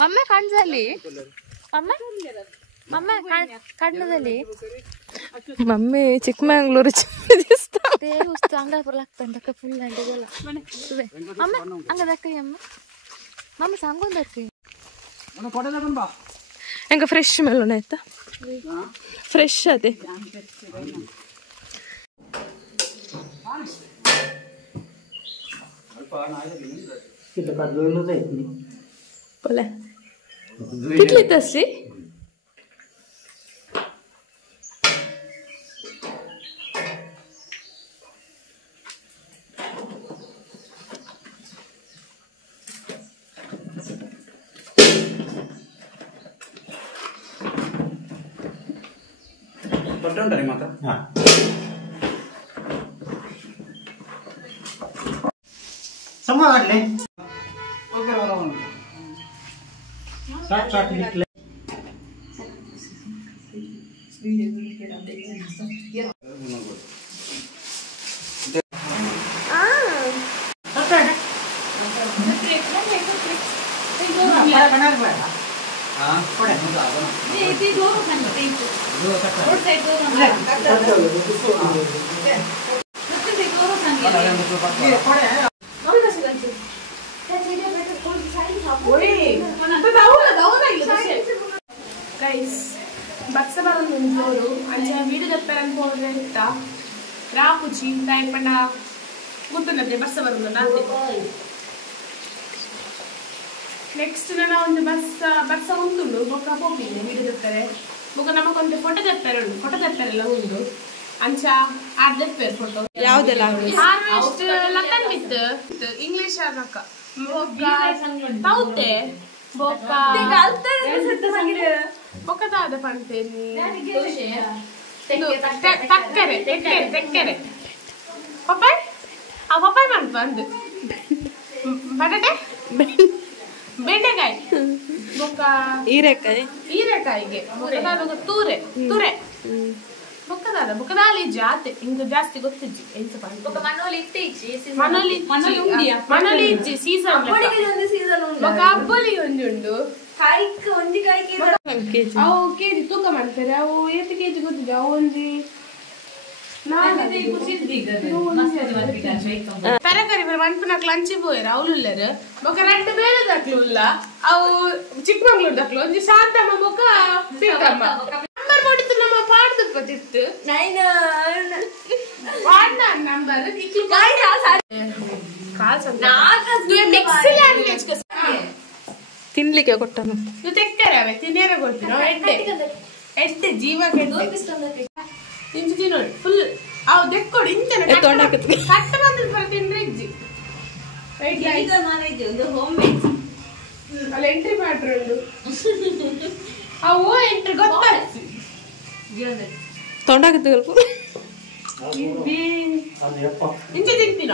ಅಮ್ಮ ಕಣ್ಣಲ್ಲಿ ಅಮ್ಮ ಅಮ್ಮ ಕಣ್ಣದಲ್ಲಿ ಮಮ್ಮಿ ಚಿಕ್ಕಮಂಗ್ಳೂರು ಅಂಗಾಪುರ ಆಗ್ತಂತ ಫುಲ್ ಅಂಟಿಗೆಲ್ಲ ಅಮ್ಮ ಹಂಗದಕ್ಕಿ ಅಮ್ಮ ಮಮ್ಮ ಸಂಗೊಂದಕ್ಕಿ ಹೆಂಗ ಫ್ರೆಶ್ ಮೆಲೋನ್ ಆಯ್ತಾ ಫ್ರೆಶ್ ಅದೇ कितली तस्सी साथ निकले వీడియో చెప్పారనుకోండి రాపుచి ఇప్పండ గుర్తున్నది బస్సు బరుందా ನೆಕ್ಸ್ಟ್ ನಾನು ಒಂದು ಬಸ್ ಉಂಟುಂಡು ಬೊಕ್ಕ ಹೋಗ್ತೀನಿ ವೀಡಿಯೋ ತೆಪ್ಪರೆ ಬೊಕ್ಕ ನಮಗೊಂದು ಫೋಟೋ ತೆಪ್ಪರೆಲ್ಲ ಉಂಡು ಅಂಚ ಆರ್ ತೆಪ್ಪರೆ ಫೋಟೋ ಯಾವುದೆಲ್ಲ ಹಾರ್ವೆಸ್ಟ್ ಲತನ್ ವಿತ್ ಇಂಗ್ಲಿಷ್ ಆಗಕ ಬೊಕ್ಕ ತೌತೆ ಬೊಕ್ಕ ಬೊಕ್ಕದಾದ ಪಂತೇನಿ ತೆಕ್ಕರೆ ಪಪ್ಪಾಯ್ ಆ ಪಪ್ಪಾಯ್ ಮಾಡ್ತ ಬಂದು ಬಟಾಟೆ ಬೆಂಡೆಕಾಯಿ ಬೊಕ್ಕ ಹೀರೆಕಾಯಿಗೆ ತುರೆ ಬೊಕ್ಕದಾಲಿ ಜಾತೆ ಇಂಕ ಜಾಸ್ತಿ ಗೊತ್ತಿಜ್ಜಿ ಎಂತ ಮನೋಲಿ ಇಜ್ಜಿ ಸೀಸನ್ ಬೊಕ್ಕ ಹಬ್ಬಲಿ ಒಂದುಂಡು ಅವು ಕೆಜಿ ತೂಕ ಮಾಡ್ತಾರೆ ಅವು ಎಷ್ಟು ಕೆಜಿ ಗೊತ್ತಿದೆ ಅವು ಒಂಜಿ ತರಕಾರಿ ಮನ್ಪುನಕ್ಲು ಅಂಚಿ ಪೋಯರ ಅವಳುಲ್ಲರು ಬೊಕ್ಕ ರೆಡ್ ಬೇರೆ ದಕ್ಲು ಉಲ್ಲ ಅವು ಚಿಕ್ಕಮಂಗ್ಳೂರ್ ದಕ್ಲು ಒಂಜಿ ಶಾಂತಮ್ಮ ಬೊಕ್ಕ ಪೀಕಮ್ಮ ನಂಬರ್ ಕೊಡಿತ್ತು ನಮ್ಮ ಪಾಡ್ದು ಗೊತ್ತಿತ್ತು ಪಾಡ್ನ ನಂಬರ್ ತಿನ್ಲಿಕ್ಕೆ ಕೊಟ್ಟನು ನೀವು ತೆಕ್ಕರೆ ಅವೆ ತಿನ್ನೇರ ಕೊಡ್ತೀರ ಎಡ್ಡೆ ಜೀವ ಇಂಚು ತಿನ್ನೋಡಿ ಫುಲ್ ಅವು ದೆಕ್ಕೊಡಿ ಇಂಚನೆ ಕಟ್ಟ ಬಂದ್ರೆ ಬರ ತಿಂದ್ರೆ ಇಜ್ಜಿ ಅಲ್ಲಿ ಎಂಟ್ರಿ ಮಾಡ್ರು ಅವು ಎಂಟ್ರಿ ಗೊತ್ತಾಗ್ತಿ ತೊಂಡಾಕತ್ತು ಇಂಚೆ ತಿಂತೀನ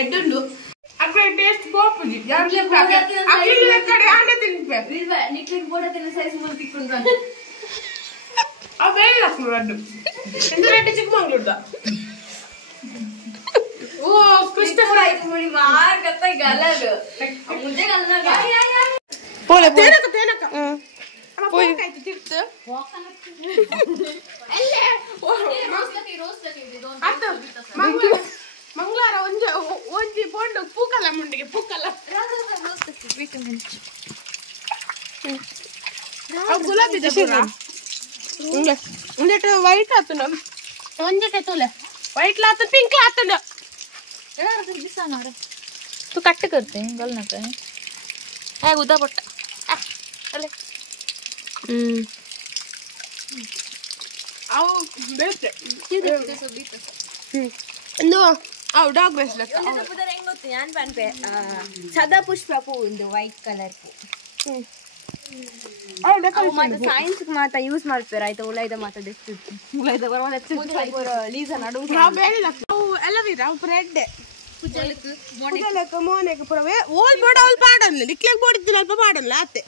ಎಡ್ಡುಂಡು ಅక్కడ ಟೇಸ್ಟ್ ಗೋಪುಜಿ ಕಡೆ ಆನೆ ತಿನ್ಬೇಕು ಬೇರೆ ಹಾಕ್ಲು ರಡ್ಡು ಎಂತ ರೆಡ್ಡು ಚಿಕ್ಕಮಂಗ್ಳೂರ್ದ ಓ ಕೃಷ್ಣ ಮಂಗಳವಾರ ಒಂಜಿ ಬೋಂಡು ಪೂಕಲ್ಲ ಮುಂಡಿಗೆ ಪೂಕಲ್ಲ ಗುಲಾಬಿ ಒಂದೆಟ್ಟು ವೈಟ್ ಆತುಂಡು ಒಂದೆಟ್ಟೆ ತೂಲೆ ವೈಟ್ ಲಾತು ಪಿಂಕ್ ಲಾತುಂಡು तू कट करते हैं गल ना पे है उदा पट्टा अले आओ बेस्ट ये देखते सब बीत नो आओ डॉग बेस्ट लगता है तो पुदर ಹೆಂಗ್ ಗೊತ್ತು ನಾನು ಪನ್ಪೆ ಸದಾಪುಷ್ಪ ಪೂ ಒಂದು ವೈಟ್ ಕಲರ್ ಪೂ ಅವು ಮಾತ ಸೈನ್ಸ್ ಮಾತ ಯೂಸ್ ಮಾಡ್ತಾರೆ ಆಯ್ತಾ ಉಳೈದ ಮಾತ ದೆಷ್ಟು ಉಳೈದ ಬರವಲ್ಲ ಲೀಸ ನಡು ನಾವು ಬೇರೆ ನಾವು ಎಲ್ಲವೀರ ಬ್ರೆಡ್ ಪುಜಲಕ್ಕೆ ಮೋನೆಗೆ ಪುರವೇ ಓಲ್ ಬೋಡ ಓಲ್ ಪಾಡನ್ಲೆ ನಿಕ್ಲೆಗೆ ಬೋಡಿದ್ದೀನಿ ಅಲ್ಪ ಪಾಡನ್ಲೆ ಆತೆ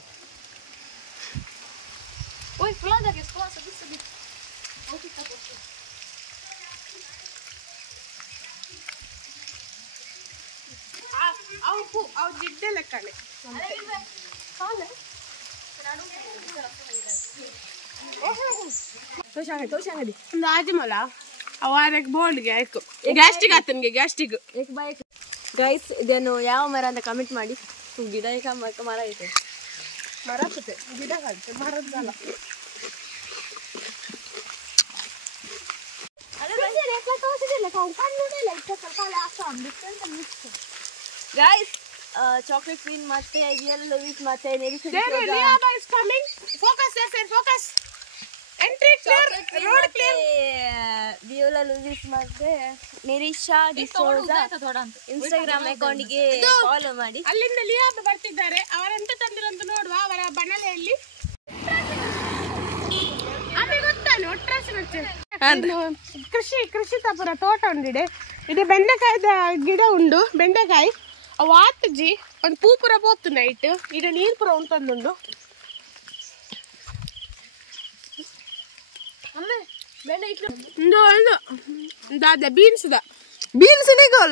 ಓಯ್ ಫುಲಾದಾಗೆ ಸ್ಪಾನ್ಸ್ ಅದು ಓಕೆ ತಗೋ ಅವು ಜಿಡ್ಡೆ ಲೆಕ್ಕನೆ ಒಂದು ಆಜಮಲ ಅವಾರಕ್ಕೆ ಬೋಲ್ಡ್ಗೆ ಆಯ್ತು ಗ್ಯಾಸ್ಟಿಕ್ ಆತನ್ಗೆ ಗ್ಯಾಸ್ಟಿಕ್ ಗೈಸ್ ಇದನ್ನು ಯಾವ ಮರ ಅಂತ ಕಮೆಂಟ್ ಮಾಡಿ ಗಿಡ ಮರ ಐತೆ ಮರ ಆಗ್ತದೆ ಗಿಡ ಕಾಣ್ತೆ ಮರದ್ದಲ್ಲ ಗೈಸ್ ಚಾಕ್ಲೇಟ್ ಕ್ವೀನ್ ಮತ್ತೆ ರಿಯಲ್ ಲೂಯಿಸ್ ಮತ್ತೆ ವಿಯೋಲಾ ಲೂಯಿಸ್ ಮತ್ತೆ ನಿರೀಶಾ ಡಿಸೋಜಾ ಇನ್ಸ್ಟಾಗ್ರಾಮ್ ಅಕೌಂಟ್ಗೆ ಫಾಲೋ ಮಾಡಿ. ಅಲ್ಲಿಂದ ಲಿಯಾಬ್ ಬರ್ತಿದ್ದಾರೆ. ಅವರೆಂತ ತಂದಿರಂತ ನೋಡುವ. ಅವರ ಬಣಲೆಯಲ್ಲಿ ಕೃಷಿ ತಪುರ ತೋಟ ಉಂಡಿಡೆ. ಇದು ಬೆಂಡೆಕಾಯ್ದ ಗಿಡ ಉಂಡು. ಬೆಂಡೆಕಾಯಿ ಅವು ಆತಜಿ ಒಂದು ಪೂ ಪುರ ಪೋತು ನೈಟ್ ಈಗ ನೀರು ಪುರ ಉಂಟೊಂದುಂಡು. ಬೀನ್ಸ್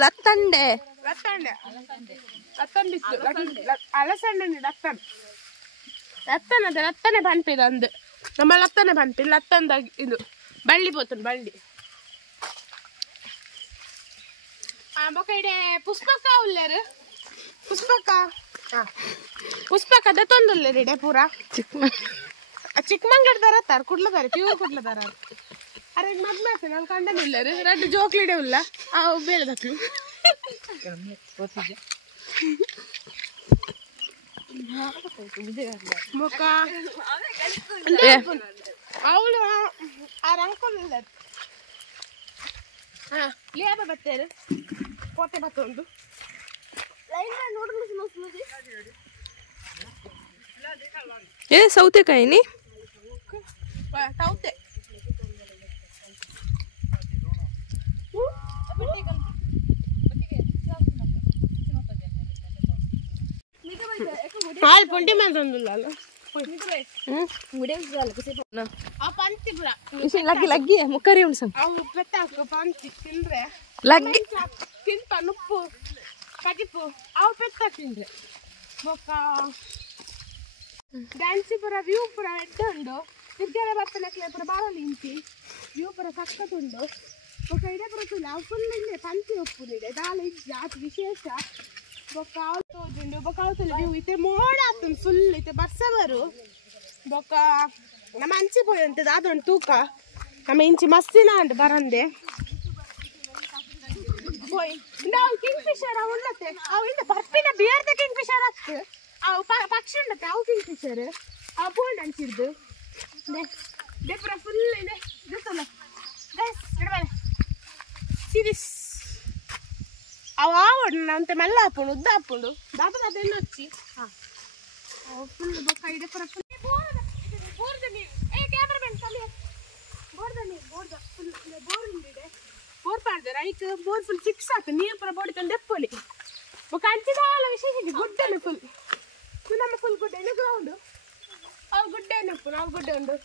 ಲತ್ತಂಡೆ ಲತ್ತನೆ ಪನ್ಪಿದ ಅಂದು ನಮ್ಮ ಲತ್ತನೆ ಪನ್ಪಿ ಲತ್ತಂದ ಇದು ಬಳ್ಳಿ ಪೋತುಂಡು ಬಳ್ಳಿ ಬೊಕ ಇಡೆ ಪುಷ್ಪಕ ಉಲ್ಲೇರು ಪುಷ್ಪಕ ದತ್ತೊಂದುಲ್ಲೇರು ಇಡೆ ಪೂರ ಚಿಕ್ಕಮಂಗ್ಳೂರ್ ತರತ್ತಾರ ಕುಡ್ಲದಾರೆ ಪ್ಯೂರ್ ಕುಡ್ಲದಾರ ಅರೆ ಮದ್ವೆ ನಾನು ಕಂಡನಿಲ್ಲರು ರೆಡ್ ಜೋಕ್ಲಿಡೆ ಉಲ್ಲ ಅವು ಬೇಳದಕ್ಲು ಮುಖ ಅವಳು ಆ ರಂಕೋಲ್ ಇಲ್ಲ ಲೇಬ ಬತ್ತೇರು ಕೋಟೆ ಬತ್ತೊಂದು ಏ ಸೌತೆಕಾಯಿನಿ ಸೌತೆ ಹಾಲ್ ಪೊಂಟಿ ಮಂದೊಂದಿಲ್ಲ ಅಲ್ಲ ಲಗ್ಗಿ ಮುಕ್ಕರಿ ಉಣ್ಸ ಅವು ಪೆತ್ತಾಕು ಪಂಚಿ ತಿಂದ್ರೆ ಲಗ್ಗಿ ತಿಂಪ ನುಪ್ಪು ಕಟಿಪು ಅವು ಪೆತ್ತಾಕು ತಿಂದ್ರೆ ಬೊಕ್ಕ ಡ್ಯಾನ್ಸಿ ಪುರ ವ್ಯೂ ಪುರ ಎಡ್ಡೆ ಉಂಡು ತಿರ್ಗಡೆ ಬತ್ತನಕ್ಲೆ ಪುರ ಬಾರಲ್ಲಿ ಇಂಚಿ ವ್ಯೂ ಪುರ ಸಕ್ಕತ್ತುಂಡು ಬೊಕ್ಕ ಇಡೆ ಪುರ ತುಲ್ಲ ಅವು ಫುಲ್ ಇಲ್ಲೇ ಪಂಚಿ ಉಪ್ಪುನಿದೆ ದಾಲ ಇಜ್ಜ ಅದು ವಿಶೇಷ ಬೊಕ್ಕ ಅವಳು ತೋಜುಂಡು ಬೊಕ್ಕ ಅವಳು ವ್ಯೂ ಇತ್ತೆ ಮೋಡ ಆತುಂಡು ಫುಲ್ ಇತ್ತೆ ಬರ್ಸವರು ಬೊಕ್ಕ ನಮ್ಮ ಅಂಚಿ ಪೋಯಿ ಅಂತದ ಅದೊಂದು ತೂಕ ನಮ್ಮ ಇಂಚಿ ಮಸ್ತಿನ ಉಂಟು ಬರಂದೆ ಪೋಯಿ ನಾವು ಕಿಂಗ್ ಫಿಶರ್ ಅವು ಉಳ್ಳತ್ತೆ ಅವು ಇಂದ ಬರ್ಪಿನ ಬೇರ್ದ ಕಿಂಗ್ ಫಿಶರ್ ಹತ್ತು ಅವು ಪಕ್ಷಿ ಉಂಡತ್ತೆ ಅವು ಕಿಂಗ್ ಫಿಶರ್ ಅವು ಪೋಂಡ್ ಅಂಚಿರ್ದು ಪುರ ಫುಲ್ ಇದೆ ಗೊತ್ತಲ್ಲ ಸೀರಿಯಸ್ ಅವು ಆವಡ್ ಅಂತೆ ಮೆಲ್ಲ ಹಾಕೊಂಡು ಉದ್ದ ಹಾಕೊಂಡು ದಾದ ಅದೆಲ್ಲ ಹಚ್ಚಿ ಅವು ಫುಲ್ ಬೊಕ್ಕ ಇದೆ ಪುರ ಫುಲ್ ಬೋರ್ದ ನೀರು ಕ್ಯಾಮ್ರಾ ಮ್ಯಾನ್ ಕಲಿ ಬೋರ್ದ ನೀರು ಬೋರ್ದ ಫುಲ್ ಬೋರ್ ಇದೆ ಬೋರ್ ಪಾಡ್ದಾರ ಐಕ್ ಬೋರ್ ಫುಲ್ ಫಿಕ್ಸ್ ಆಯ್ತು ನೀರು ಪುರ ಬೋಡಿಕೊಂಡು ದೆಪ್ಪಲಿ ಬೊಕ್ಕ ಅಂಚಿದಾಲ ವಿಶೇಷ ಗುಡ್ಡನು ಫುಲ್ ನಮ್ಮ ಫುಲ್ ಗುಡ್ಡ ಗ್ರೌಂಡು ಅವು ಗುಡ್ಡೆ ಉಪ್ಪು ನಾವು ಗುಡ್ಡೆ ಉಂಡು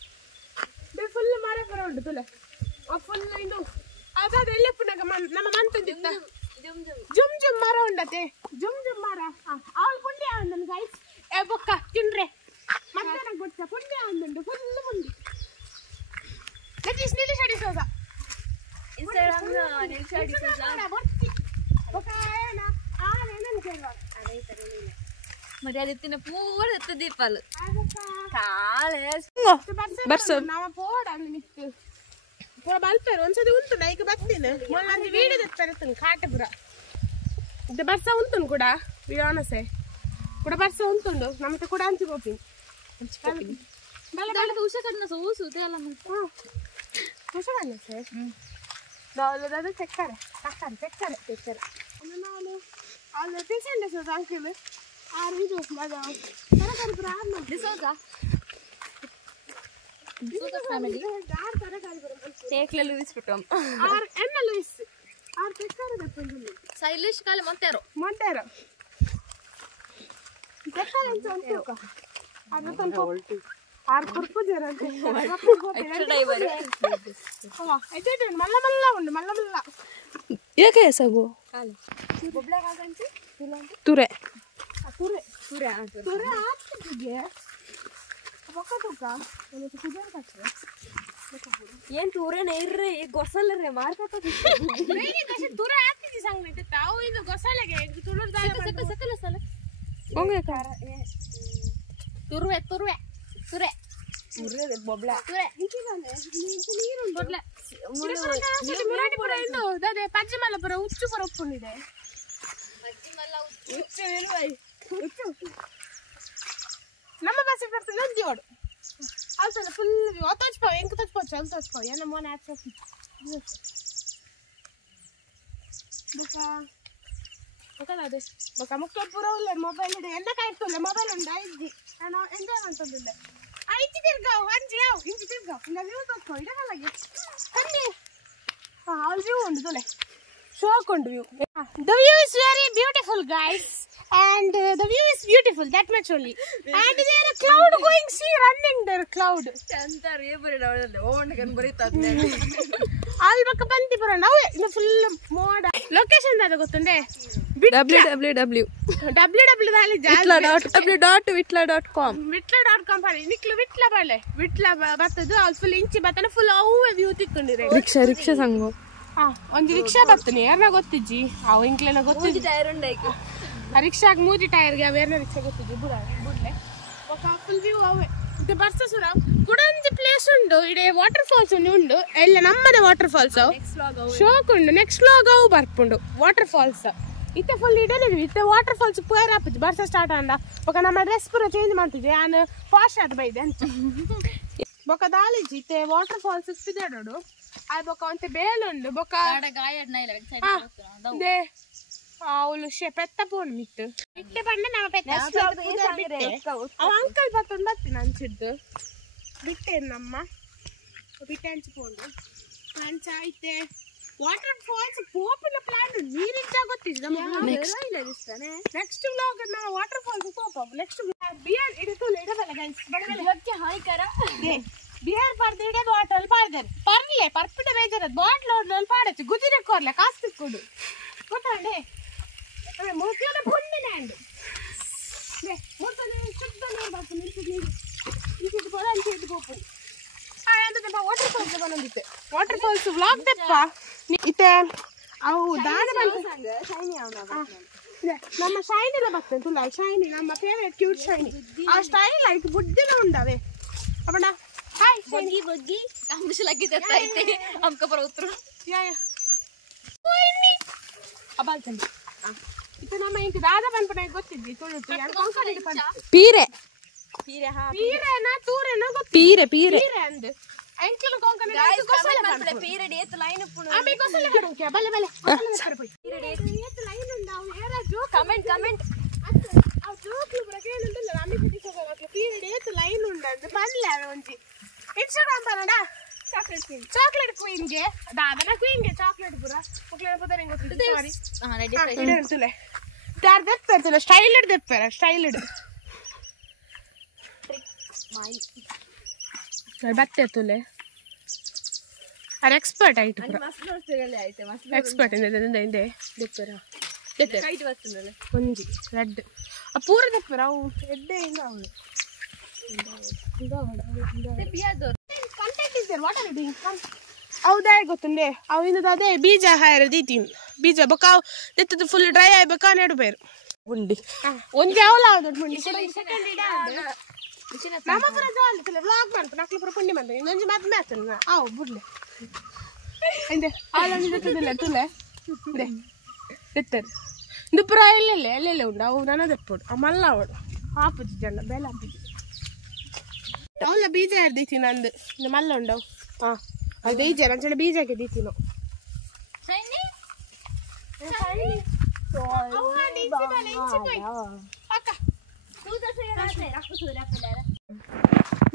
ಫುಲ್ ಮರ ಪುರ ಉಂಟು ತುಲೆ ಅವು ಫುಲ್ ಇದು ಅದಾದ ಎಲ್ಲಪ್ಪನಾಗ ನಮ್ಮ ಮಂತಂದಿತ್ತ ಜುಮ್ ಜುಮ್ ಮರ ಉಂಡತೆ ಜುಮ್ ಜುಮ್ ಮರ ಅವಳು ಪುಂಡಿ ಆವಂದನ್ ಗೈಸ್ ಏ ಬೊಕ್ಕ ತಿನ್ರೆ ಮಧ್ಯಾಹ್ನ ಗೊತ್ತ ಪುಂಡಿ ಆವಂದುಂಡು ಫುಲ್ ಮುಂಡಿ ನಿತೀಶ್ ಅಡಿಸೋದ ಇನ್ಸ್ಟಾಗ್ರಾಮ್ మరి అది తిన్న పువ్వు కూడా ఎత్త దీపాలు ಬಲ್ಪೇರು ಒಂದ್ಸತಿ ಉಂಟು ಈಗ ಬರ್ತೀನಿ ಮೊನ್ನೆ ವೀಡಿಯೋ ತೆತ್ತರತೀನಿ ಕಾಟಪುರ ಇದು ಬರ್ಸ ಉಂಟು ಕೂಡ ವಿಯಾನಸೆ ಕೂಡ ಬರ್ಸ ಉಂಟುಂಡು ನಮ್ಮತ್ತೆ ಕೂಡ ಹಂಚಿ ಹೋಗ್ತೀನಿ ಉಷ ಕಣ್ಣ ಸೂಸು ಅಲ್ಲ ಹೊಸ ಕಣ್ಣಸೆ ಅದು ಚೆಕ್ಕರೆ ತೆಕ್ಕರೆ ನಾನು ಅಲ್ಲಿ ಪೇಷಂಟ್ ಸರ್ ಅಂಕಿಲ್ ಆರು ಇದು ತರಕಾರಿ ಪುರ ಫ್ಯಾಮಿಲಿ టేక్ల లూయిస్ పెట్టాం ఆర్ ఎన్న లూయిస్ ఆర్ తెక్కారు దప్పండి శైలేష్ కాల మొంటారు తెక్కారు ఎంత అంటుక ఆర్ తనకు ఆర్ కుర్పు జరంటే ఎక్స్ట్రా డ్రైవర్ అయితే మల్ల ఉండు మల్ల ಏಕೆ ಎಸಗು ತುರೆ ಏನ್ ತೂರೇನ ಇರ್ರಿ ಗೊಸಲ್ರಿ ಮಾಡ್ಕೊತ ತುರೆ ಹಾಕ್ತಿದ್ದಿ ಸಂಗತಿ ತಾವು ಇದು ಗೊಸಲೆಗೆ ತುರುವೆ ತುರುವೆ ತುರೆ ಬೊಬ್ಳ ಪಜ್ಜಿಮಲ್ಲಪುರ ಉಚ್ಚುಪುರ ಉಪ್ಪುಂಡಿದೆ ನಮ್ಮ ಬಸ್ ಬರ್ತದೆ ನಂದಿಯೋಡು ಅಲ್ತಲ್ಲ ಫುಲ್ ತೋಚ್ಪಾವ ಎಂಕ ತೋಚ್ಪೋಚು ಅಲ್ಲಿ ತೋಚ್ಪಾವ ಏನ ಮೋನೆ ಆಚೆ ಅದು ಬೊಕ ಮುಕ್ತೋಡ್ ಪೂರ ಉಲ್ಲ ಮೊಬೈಲ್ ಇದೆ ಎಂದ ಕಾಯ್ತಲ್ಲ ಮೊಬೈಲ್ ಉಂಡ ಇಜ್ಜಿ ನಾನು ಎಂಜಾಯ್ ಮಾಡ್ತಂದಿಲ್ಲ ಐತಿ ತಿರ್ಗಾವ್ ಅಂಜಿ ಯಾವ್ ಇಂಜಿ ತಿರ್ಗಾವ್ ಇಲ್ಲ ವ್ಯೂ ತೋಚ್ಕೋ ಇಡಗಲ್ಲಾಗೆ ಕಣ್ಣಿ ಆಲ್ ವ್ಯೂ ಉಂಡು ತೊಲೆ ಶೋಕ್ ಉಂಡು view the view is very beautiful guys and the view is beautiful that much only and there a cloud going see running there cloud ಚಂದ ರೇಬರಿ ಡವಳಲ್ಲಿ ಓಂಡ್ ಕನ್ ಬರಿತದ್ನೆ ಆಲ್ಬಕ ಬಂತಿಪುರ ನಾವು ಇದು ಫುಲ್ ಮೋಡ ಲೊಕೇಶನ್ ಅದ ಗೊತ್ತುಂಡೆ www.vitla.com vitla.com ಪಾಡಿ ನಿಕ್ಲು ವಿಟ್ಲ ಬಾಳೆ ವಿಟ್ಲ ಬರ್ತದು ಅಲ್ಲಿ ಫುಲ್ ಇಂಚಿ ಬತ್ತನ ಫುಲ್ ಅವೇ view ತಿಕ್ಕೊಂಡಿರೆ rickshaw ಸಂಗೋ ಒಂದು ರಿಕ್ಷಾ ಬರ್ತನೆ ಯಾರನ್ನ ಗೊತ್ತಿಜ್ಜಿ ಅವು ಇಂಕ್ಲೇನ ಗೊತ್ತಿಜ್ಜಿ ಟೈರ್ ಉಂಡೈಕ ರಿಕ್ಷಾಗ್ 3 ಟೈರ್ಗೆ ಅವೇರ್ನ ರಿಕ್ಷಾ ಗೊತ್ತಿದ್ದಿ ಬುಡ್ಲೆ ಫುಲ್ ವ್ಯೂ ಅವೇ ಇದು ಬರ್ಸ ಸುರ ಗುಡಂಜಿ ಪ್ಲೇಸ್ ಉಂಡು ಇಡೆ ವಾಟರ್ ಫಾಲ್ಸ್ ಉಂಡು ಎಲ್ಲ ನಮ್ಮದೇ ವಾಟರ್ ಫಾಲ್ಸ್ ಶೋಕ್ ಉಂಡು ನೆಕ್ಸ್ಟ್ ವ್ಲಾಗ್ ಅವು ಬರ್ಪುಂಡು ವಾಟರ್ ಫಾಲ್ಸ್ ಇತ್ತೆ ಫುಲ್ ಇಡಲಿದ್ವಿ ಇತ್ತೆ ವಾಟರ್ ಫಾಲ್ಸ್ ಪೂರ ಹಾಪಿದ್ವಿ ಬರ್ಸ ಸ್ಟಾರ್ಟ್ ಅಂದ ಬೊಕ ನಮ್ಮ ಡ್ರೆಸ್ ಪೂರ ಚೇಂಜ್ ಮಾಡ್ತಿದ್ವಿ ನಾನು ಫಾಸ್ಟ್ ಆದ ಬೈದೆ ಅಂತ ಬೊಕ ದಾಲಿಜಿ ಇತ್ತೆ ವಾಟರ್ ಫಾಲ್ಸ್ ಇಪ್ಪಿದಾಡೋಡು ಅದು ಬೊಕ ಒಂತೆ ಬೇಲುಂಡು ಬೊಕ ಅವಳು ಪೆತ್ತ ಪೋನ್ ಮಿತ್ತು ಇಟ್ಟೆ ಬಂಡೆ ನಮ್ಮ ಪೆತ್ತ ಅವ ಅಂಕಲ್ ಬತ್ತೊಂದು ಬರ್ತೀನಿ ಅನ್ಸಿದ್ದು ಬಿಟ್ಟೆ ನಮ್ಮ ಬಿಟ್ಟೆ ಹಂಚಿಕೊಂಡು ಹಂಚ ಐತೆ ವಾಟರ್ ಫಾಲ್ಸ್ ಪೋಪಿನ ಪ್ಲಾನ್ ನೀರಿಂಚ ಗೊತ್ತಿದ್ದು ನೆಕ್ಸ್ಟ್ ವ್ಲಾಗ್ ನಾವು ವಾಟರ್ ಫಾಲ್ಸ್ ಪೋಪ ನೆಕ್ಸ್ಟ್ ಬಿಯರ್ ಇಡತಲ್ಲ ಇಡಬಲ್ಲ ಗೈಸ್ ಬಡಬಲ್ಲ ಹಾಯ್ಕರ ಬಿಯರ್ ಪಾಡ್ದು ಇಡೆ ಬಾಟಲ್ ಪಾಡ್ದಾರೆ ಪರ್ಲೆ ಪರ್ಪಿಟ ಬೇಜಾರದು ಬಾಟ್ಲ್ ಓಡ್ಲಲ್ಲಿ ಪಾಡಚ್ಚು ಗುಜಿರೆ ಕೋರ್ಲೆ ಕಾಸು ತಿಕ್ಕೊಂಡು ಗೊತ್ತಂಡೆ ಮೂರ್ತಿಯಲ್ಲ ಪುಂಡಿನ ಅಂಡು ಶುದ್ಧ ನೀರು ಬರ್ತದೆ ಇದು ಕೂಡ ಅಂತ ಇಟ್ಕೋಪು ವಾಟರ್ ಫಾಲ್ಸ್ ಬಂದಿತ್ತೆ ವಾಟರ್ ಫಾಲ್ಸ್ ವ್ಲಾಗ್ ದಪ್ಪ ಇತ್ತೆ ಅವು ದಾದ ನಮ್ಮ ಶೈನಿ ಎಲ್ಲ ಬರ್ತದೆ ತುಲ್ಲ ಶೈನಿ ನಮ್ಮ ಫೇವ್ರೇಟ್ ಕ್ಯೂಟ್ ಶೈನಿ ಆ ಸ್ಟೈಲ್ ಆಯ್ತು ಬುದ್ಧಿನ ಉಂಡವೆ ಅಪ್ಪಣ್ಣ ಹಾಯ್ ಬಗ್ಗಿ ಬಗ್ಗಿ ಕಂಬಿಸಲಾಗಿ ತತ್ತೈತೆ ಅಮ್ಕ ಬರ ಉತ್ತರ ಅಬಾಲ್ತಂಡಿ ಇದು ನಮ್ಮ ಇಂಕ ದಾದ ಬಂದ್ಪಣ ಗೊತ್ತಿದ್ದಿ ತುಳುತು ಪೀರೆ ಪೀರೆನಾ ತೂರೆನಾ ಗೊತ್ತ ಪೀರೆ ಅಂದು ಅಂಕಲು ಕೊಂಕಣ ಗೊಸಲೆ ಬಂದ್ಪಣ ಪೀರೆ ಡೇತ್ ಲೈನ್ ಪುಣ ಆಮೆ ಗೊಸಲೆ ಕಡಂಕೆ ಬಲೆ ಬಲೆ ಪೀರೆ ಡೇತ್ ಲೈನ್ ಉಂಡಾವು ಯಾರ ಜೋಕ್ ಕಮೆಂಟ್ ಆ ಜೋಕ್ಲು ಬರ ಕೇಳುಂದಿಲ್ಲ ಆಮೆ ಬಿಟ್ಟಿಸೋಗ ಪೀರೆ ಡೇತ್ ಲೈನ್ ಉಂಡಂದು ಬಲ್ಲೆ ಒಂಜಿ ಇನ್ಸ್ಟಾಗ್ರಾಮ್ ಬರಡ ಚಾಕ್ಲೇಟ್ ಕ್ವೀನ್ಗೆ ದಾದನ ಕ್ವೀನ್ಗೆ ಚಾಕ್ಲೇಟ್ ಪೂರ ಮಕ್ಕಳು ಪುದರ್ ಹೆಂಗ್ ಗೊತ್ತಿದ್ದು ಸಾರಿ ಇಡಂತುಲೆ ದಾರ್ ದೆಪ್ಪರ್ತಿಲ್ಲ ಸ್ಟೈಲ್ಡ್ ದೆಪ್ಪರ ಸ್ಟೈಲ್ಡ್ ಬತ್ತೆ ತುಲೆ ಅದು ಎಕ್ಸ್ಪರ್ಟ್ ಆಯ್ತು ಎಕ್ಸ್ಪರ್ಟ್ ಹಿಂದೆ ದೆಪ್ಪರ ಒಂಜಿ ರೆಡ್ ಆ ಪೂರ ದೆಪ್ಪರ ಅವು ಎಡ್ಡೆ ಇಲ್ಲ ಅವಳು ಹೌದಾ ಗೊತ್ತುಂಡೆ ಅವು ಇನ್ನದು ಅದೇ ಬೀಜ ಹಾಯರ ದೀತೀನಿ ಬೀಜ ಬೊಕ್ಕ ಎತ್ತದು ಫುಲ್ ಡ್ರೈ ಆಗ್ಬೇಕಾ ನೆಡಬೇರು ಉಂಡಿ ಒಂದೇ ಅವಲ ದೊಡ್ಡ ಮುಂಡಿ ನಮ್ಮ ಪುರ ಜಾಲಿ ವ್ಲಾಗ್ ಮಾಡ್ತು ನಕ್ಲು ಪುರ ಪುಂಡಿ ಮಾಡ್ತಾರೆ ಇನ್ನೊಂದು ಮಾತು ಮ್ಯಾಚ್ ಅವು ಬಿಡ್ಲೆ ಹಿಂದೆ ಹಾಲೊಂದು ದೆತ್ತದಿಲ್ಲ ತುಲೆ ಇದೆ ದೆತ್ತರು ಇದು ಪುರ ಎಲ್ಲೆಲ್ಲ ಉಂಡು ಅವು ನನ್ನ ದೆಪ್ಪಡು ಆ ಮಲ್ಲ ಅವಳು ಹಾಪುಜಿ ಜನ ಬೇಲೆ ಹಾಪುಜಿ ಅವಳ ಬೀಜ ಹಿಡ್ದೀತಿ ನಂದು ಇನ್ನು ಮಲ್ಲ ಉಂಡವು ಹಾಂ ಅದು ಬೀಜ ನಂಚೆ ಬೀಜಕ್ಕೆ ದೀತಿ ನಾವು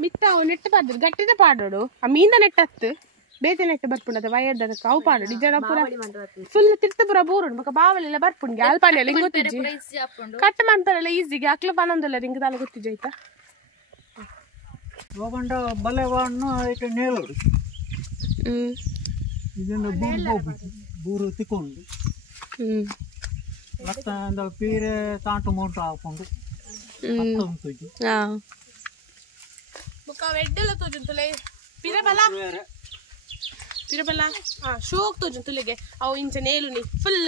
ಮಿತ್ತ ಅವು ನೆಟ್ಟು ಪಾಡ್ದು ಗಟ್ಟಿದ ಪಾಡೋಡು ಆ ಮೀಂದ ನೆಟ್ಟತ್ತು ಬೇತೆ ನೆಟ್ಟು ಬರ್ಪುಂಡು ಅದು ವಯರ್ದ ಅವು ಪಾಡೋಡು ಇಜನ ಪುರ ಫುಲ್ ತಿರ್ತಪುರ ಬೋರುಂಡು ಮಕ್ಕ ಬಾವಲೆಲ್ಲ ಬರ್ಪುಂಡು ಅಲ್ಪಾಣಿ ಎಲ್ಲ ಹಿಂಗೆ ಗೊತ್ತಿಜ್ಜಿ ಕಟ್ ಮಾಡ್ತಾರಲ್ಲ ಈಸಿಗೆ ಅಕ್ಲು ಪನೊಂದಲ್ಲ ಹಿಂಗೆ ತಾಲ ಗೊತ್ತಿಜ್ಜಿ ಆಯ್ತಾ ಹೋಗೊಂಡ ಬಲೆವನ್ನು ಐತೆ ನೇಲೋಡು ಇದನ್ನು ಬೂದು ಬೂರು ತಿಕ್ಕೊಂಡು ಲತ್ತ ಪೀರೆ ತಾಂಟು ಮೋಟು ಹಾಕೊಂಡು ಉಂಟು ಮುಖ ವೆಡ್ಡೆಲ್ಲ ತೋಜುಂತುಲೆ ಪಿರಬಲ ಶೋಕ್ ತೋಜುಂತುಲೆಗೆ ಅವು ಇಂಚ ನೇಲುನಿ ಫುಲ್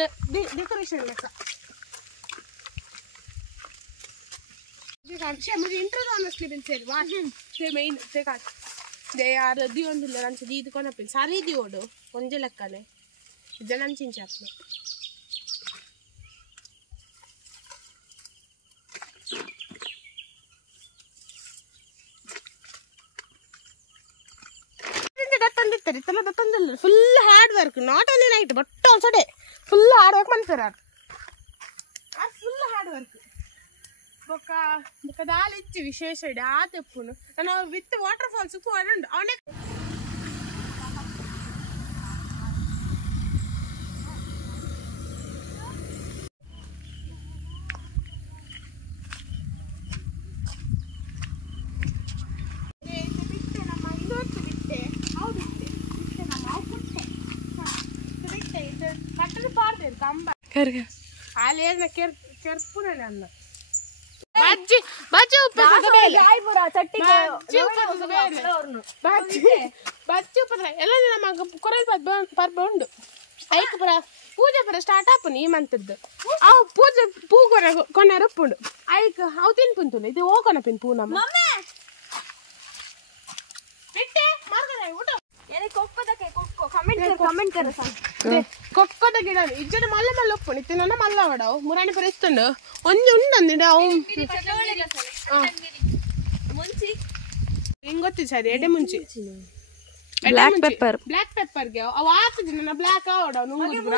ಡೆಕೋರೇಷನ್ ಲೆಕ್ಕ मुझे intro honestly been said one they main they are the ಒಂದು ಲಂಚ ದೀದು ಕೊನಪೆ ಸಾರಿ ದಿಯೋಡು ಒಂಜೆ ಲೆಕ್ಕನೆ ಜನಂಚಿಂಚ ಅಪ್ಲೆ full hard work not only night but also day full hard work ಮಾಡ್ತಾರೆ full hard work ಬೊಕ್ಕ ದಾಲಿಚ್ಚಿ ವಿಶೇಷ ಇದೆ ಆ ತೆಪ್ಪುನು ನಾನು ವಿತ್ ವಾಟರ್ ಫಾಲ್ಸ್ ಹೋಗಂಡು ಅವನೇ ಕಟ್ಟಲು ಪಾಡ್ತೇವೆ ಕಂಬ ಅಲ್ಲಿ ಕೆರ್ಪುನ ಅನ್ನ ಬಜ್ಜಿ ಬಜ್ಜಿ ಉಪ್ಪು ಎಲ್ಲ ನಮ್ಮ ಕೊರಲ್ ಪರ್ಬ ಉಂಡು ಐಕ್ ಪುರ ಪೂಜೆ ಪುರ ಸ್ಟಾರ್ಟ್ ಆಪುನು ಈ ಮಂತದ್ದು ಅವು ಪೂಜೆ ಪೂ ಕೊನೆ ಉಪ್ಪುಂಡು ಐಕ್ ಅವು ತಿನ್ಪುಂತುಂಡು ಇದು ಹೋಗೋಣಪಿನ್ ಪೂ ನಮ್ಮ ಬಿಟ್ಟೆ ಮಾರ್ಗದ ಊಟ ಕೊಕ್ಕದ ಗಿಡ ಇಜ್ಜದ ಮಲ್ಲ ಮಲ್ಲ ಉಪ್ಪು ನಿತ್ಯ ನನ್ನ ಮಲ್ಲ ಅವಡವು ಮುರಾಣಿ ಪರಿಸ್ತುಂಡು ಒಂಜಿ ಉಂಡಂದಿಡ ಅವು ಹಿಂಗ್ ಗೊತ್ತಿ ಸರಿ ಎಡೆ ಮುಂಚಿ ಬ್ಲಾಕ್ ಪೆಪ್ಪರ್ಗೆ ಅವು ಆತದ ನನ್ನ ಬ್ಲಾಕ್ ಅವಡವು ನುಂಗುದ್ರ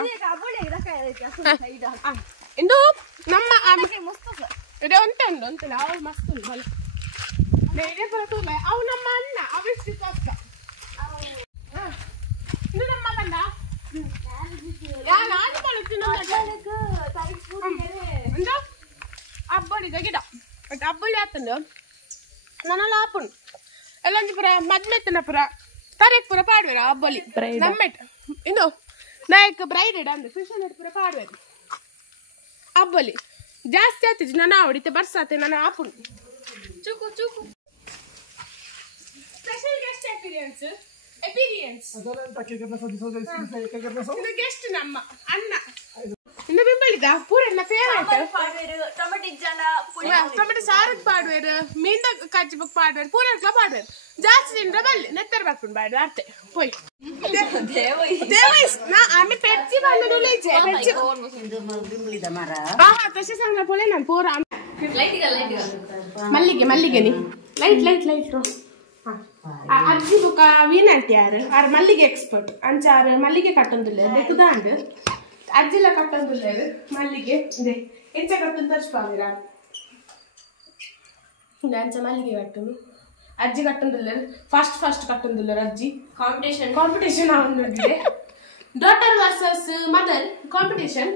ಇಂದು ನಮ್ಮ ಇಡೆ ಉಂಟುಂಡು ಉಂಟಲ್ಲ ಅವ್ರು ಮಸ್ತ್ ಉಂಟು ಬಲ ಬೇರೆ ಬರತೂಲ ಅವು ನಮ್ಮ ಅಣ್ಣ ಅವಿಷ್ಟು ಕಷ್ಟ ಇದು ನಮ್ಮ ಬಂದ ಅಬ್ಬಳಿದ ಗಿಡ ಅಬ್ಬಳಿ ಆತಂದು ನನ್ನೆಲ್ಲ ಆಪುಂಡು ಎಲ್ಲೊಂದು ಪುರ ಮದ್ಮೆತ್ತನ ಪುರ ತರೇಕ್ ಪುರ ಪಾಡ್ವೇರ ಅಬ್ಬಳಿ ನಮ್ಮೆಟ್ ಇನ್ನು ನಾಯಕ್ ಬ್ರೈಡೆಡ್ ಅಂದ್ರೆ ಕೃಷ್ಣ ಪುರ ಪಾಡ್ವೇರು ಅಬ್ಬಳಿ ಜಾಸ್ತಿ ಆಗ್ತಿದ್ವಿ ನಾನು ಹೊಡಿತೆ ಬರ್ಸಾತೆ ನಾನು ಆಪುಂಡು ಚುಕು ಚುಕು ಸ್ಪೆಷಲ್ ಗೆಸ್ಟ್ ಎಕ್ಸ್ಪೀರಿಯನ್ಸ್ ಗೆಸ್ಟ್ ನಮ್ಮ ಅಣ್ಣ ಇನ್ನು ಬಿಂಬಳಿದ ಪೂರಣ್ಣ ಫೇವರೇಟ್ ಟೊಮೆಟೊ ಸಾರಕ್ ಪಾಡ್ವೇರು ಮೀನ್ದ ಕಚ್ಚಿ ಬಕ್ ಪಾಡ್ವೇರು ಪೂರಣ್ಣ ಪಾಡ್ವೇರು ಜಾಸ್ತಿ ತಿಂದ್ರೆ ಬಲ್ಲಿ ನೆತ್ತರ್ ಬರ್ಕೊಂಡು ಬಾಡ್ದು ಅರ್ತೆ ಪೋಯ್ ದೇವೈಸ್ ನಾ ಆಮೆ ಪೆಚ್ಚಿ ಬಂದು ಲೈಚೆ ಪೆಚ್ಚಿ ತಸೆ ಸಂಗ ಪೋಲೆ ನಾನು ಪೂರ ಮಲ್ಲಿಗೆ ನೀ ಲೈಟ್ ಅಜ್ಜಿ ಬುಕ್ಕ ವೀನಂಟಿ ಯಾರು ಆರು ಮಲ್ಲಿಗೆ ಎಕ್ಸ್ಪರ್ಟ್ ಅಂಚಾರು ಮಲ್ಲಿಗೆ ಕಟ್ಟೊಂದಿಲ್ಲ ಬೆಕ್ಕದಾಂಡು ಅಜ್ಜಿಲ ಕಟ್ಟೊಂದಿಲ್ಲ ಮಲ್ಲಿಗೆ ಇದೆ ಹೆಚ್ಚ ಕಟ್ಟೊಂದು ತರ್ಸ್ಪಾವಿರ ಅಂಚ ಮಲ್ಲಿಗೆ ಕಟ್ಟನು ಅಜ್ಜಿ ಕಟ್ಟೊಂದಿಲ್ಲ ಫಸ್ಟ್ ಕಟ್ಟೊಂದಿಲ್ಲ ಅಜ್ಜಿ ಕಾಂಪಿಟೇಷನ್ ಅವನಿಗೆ ಡಾಟರ್ ವರ್ಸಸ್ ಮದರ್ ಕಾಂಪಿಟೇಷನ್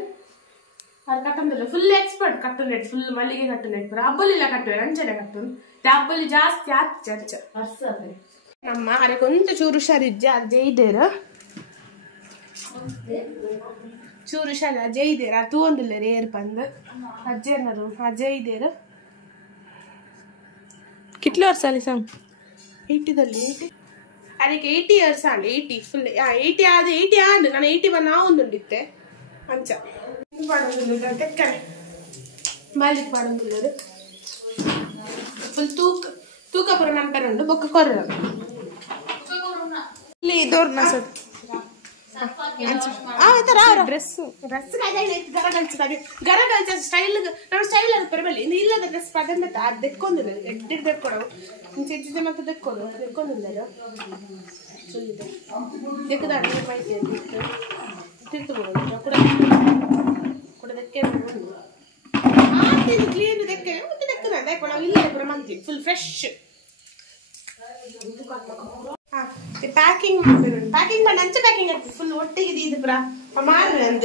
ಅದು ಕಟ್ಟೊಂದಿಲ್ಲ ಫುಲ್ ಎಕ್ಸ್ಪರ್ಟ್ ಕಟ್ಟೊಂದು ಫುಲ್ ಮಲ್ಲಿಗೆ ಕಟ್ಟೊಂದು ಹಬ್ಬಲಿಲ್ಲ ಕಟ್ಟುವೆ ಅಂಚನೆ ಕಟ್ಟೊಂದು ಡಬ್ಬಲಿ ಜಾಸ್ತಿ ಆಚ ನಮ್ಮ ಅದಕ್ಕೊಂದು ಚೂರು ಹುಷಾರಿಜ್ಜ ಅಜ್ಜೆ ಇದ್ದೇರು ಚೂರು ಹುಷಾರಿ ಅಜ್ಜೆ ಇದ್ದೇರು ಅದು ತಗೊಂದಿಲ್ಲ ಏರ್ ಬಂದು ಅಜ್ಜೇನರು ಅಜ್ಜೆ ಇದ್ದೇರು ಕಿಟ್ಲ ವರ್ಷ ಅಲ್ಲಿ ಸಂಗ್ 80ದಲ್ಲಿ ಅದಕ್ಕೆ 80 years ಆಂಡ್ 80 ಫುಲ್ 80 ಆದ 80 ಆಂಡ್ ನಾನು 80 ಬಂದು ನಾ ಒಂದುಂಡಿತ್ತೆ ಅಂಚ ಪಾಡೋದಿಲ್ಲ ತೆಕ್ಕನೆ ಮಾಲಿಕ್ ಪಾಡೋದಿಲ್ಲ ಫುಲ್ ತೂಕ ಪುರ ನಂಪರ್ ಉಂಡು ಬೊಕ್ಕ ಕೊರ್ರ ಇಲ್ಲಿ ದೋರ್ನ ಸರ್ ಡ್ರೆಸ್ ಗರಗಲ್ಚ ಸ್ಟೈಲ್ ನಮ್ಮ ಸ್ಟೈಲ್ ಅದು ಪರಬಲ್ಲಿ ಇನ್ನು ಇಲ್ಲದ ಡ್ರೆಸ್ ಪದನ್ನ ಅದು ದೆಕ್ಕೊಂದಿಲ್ಲ ಎಡ್ಡಿಡ್ ದೆಕ್ಕೊಡವು ಚಿಜ್ಜಿದೆ ಮತ್ತೆ ದೆಕ್ಕೊಂದಿಲ್ಲ ದೆಕ್ಕದ ಮಾಹಿತಿ ತಿಳ್ಕೊಬೋದು ಕೂಡ ದೆಕ್ಕೆ ಕ್ಲೀನ್ ದೆಕ್ಕೆ ಒಂದು ದೆಕ್ಕದ ದೆಕ್ಕ ನಾವು ಇಲ್ಲ ಪುರ ಮಂತಿ ಫುಲ್ ಫ್ರೆಶ್ ಪ್ಯಾಕಿಂಗ್ ಪ್ಯಾಕಿಂಗ್ ಮಾಡಿ ಅಂಚೆ ಪ್ಯಾಕಿಂಗ್ ಆಗ್ತದೆ ಫುಲ್ ಒಟ್ಟಿಗೆ ಇದು ಪುರ ಮಾರ್ರೆ ಅಂತ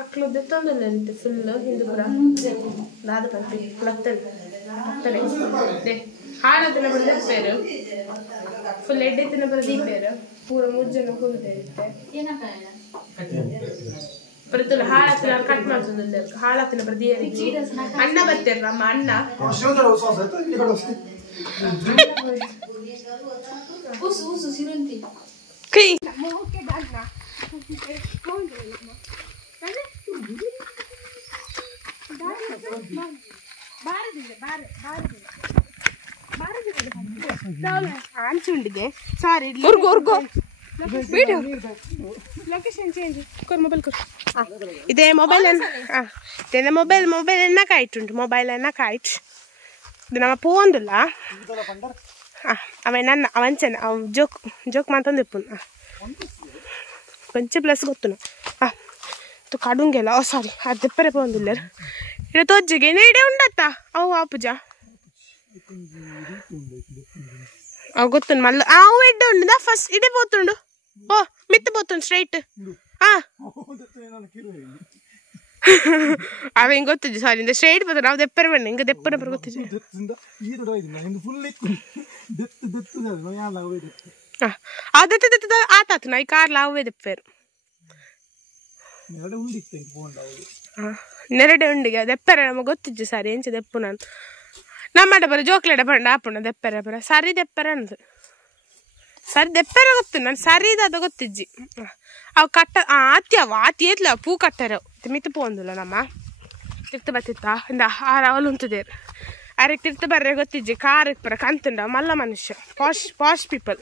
ಅಕ್ಲದ್ದು ತೊಂದರೆ ಅಂತೆ ಫುಲ್ ಹಿಂದು ಪುರ ದಾದ ಬಂತು ಹಾಳತಿನ ಬರೆದ ಪೇರು ಫುಲ್ ಎಡ್ಡೆತ್ತಿನ ಬರೆದಿ ಪೇರು ಪೂರ ಮುಜ್ಜನ ಕೂದಿರುತ್ತೆ ಪ್ರತಿಲ್ಲ ಹಾಳತಿನ ಕಟ್ ಮಾಡ್ತಂದ್ರೆ ಹಾಳತಿನ ಬರೆದಿ ಅಣ್ಣ ಬರ್ತಾರೆ ನಮ್ಮ ಅಣ್ಣ ಕೈ ಅಂಚುಂಡಿಗೆ ಸಾರಿ ಲೊಕೇಶನ್ ಚೇಂಜ್ ಮೊಬೈಲ್ ಇದೇ ಮೊಬೈಲ್ ಮೊಬೈಲ್ ಎನ್ನಕಾಯ್ತುಂಟು ಮೊಬೈಲ್ ಎನ್ನಕಾಯ್ತು ಇದು ನಮ್ಮ ಪೋಂದಿಲ್ಲ ಅವ ನನ್ನ ಅವಂಚನ ಅವ ಜೋಕ್ ಮಾತಂದಿಪ್ಪು ಕೊಂಚ ಪ್ಲಸ್ ಗೊತ್ತು ಕಡುಂಗೆಲ್ಲ ಸಾರಿ ಅದು ತೆಪ್ಪರೆ ಪೋಂದಿಲ್ಲ ఇక్కడ తోజ్జిగే నేడే ఉండత్తా అవు ఆపుజా అవు గొత్తుండు మళ్ళీ అవు ఎడ్డ ఉండుదా ఫస్ట్ ఇదే పోతుండు ఓ మిత్తి పోతుండు స్ట్రైట్ అవి ఇంక ಗೊತ್ತಿದ್ದು ಸಾರಿ ಇಂದ ಸ್ಟ್ರೈಟ್ పోతుండు ಅವು ದೆಪ್ಪರೆ ಬಣ್ಣ ಇಂಕ ದೆಪ್ಪರೆ ಬರ ಗೊತ್ತಿದ್ದು ಅವು ದೆತ್ತ ಆತಾತು ನಾ ಈ ಕಾರ್ಲ ಅವೇ ದೆಪ್ಪೇರು ನೆರಡೆ ಉಂಡಿಗೆ ದೆಪ್ಪರೆ ನಮಗೆ ಗೊತ್ತಿದ್ದು ಸಾರಿ ಎಂಚ ದೆಪ್ಪು ನಾನು ನಮ್ಮಡ ಬರ ಜೋಕ್ಲೆಡೆ ಬಂಡ ಆಪುಣ ದೆಪ್ಪರೆ ಬರ ಸರಿ ದೆಪ್ಪರೆ ಅಂದು ಸರಿ ದೆಪ್ಪರೆ ಗೊತ್ತು ನಾನು ಸರಿದಾದ ಗೊತ್ತಿಜ್ಜಿ ಅವು ಕಟ್ಟ ಆತಿ ಏತ್ಲ ಪೂ ಕಟ್ಟರೆ ಮಿತ್ತು ಪೋಂದಿಲ್ಲ ನಮ್ಮ ತಿರ್ತ ಬತ್ತಿತ್ತ ಇಂದ ಅವಲು ಉಂಟದೇರು ಅರೆ ತಿರ್ತ ಬರ್ರೆ ಗೊತ್ತಿಜ್ಜಿ ಕಾರಕ್ಕೆ ಬರ ಕಂತುಂಡ ಮಲ್ಲ ಮನುಷ್ಯ ಪಾಶ್ ಪೀಪಲ್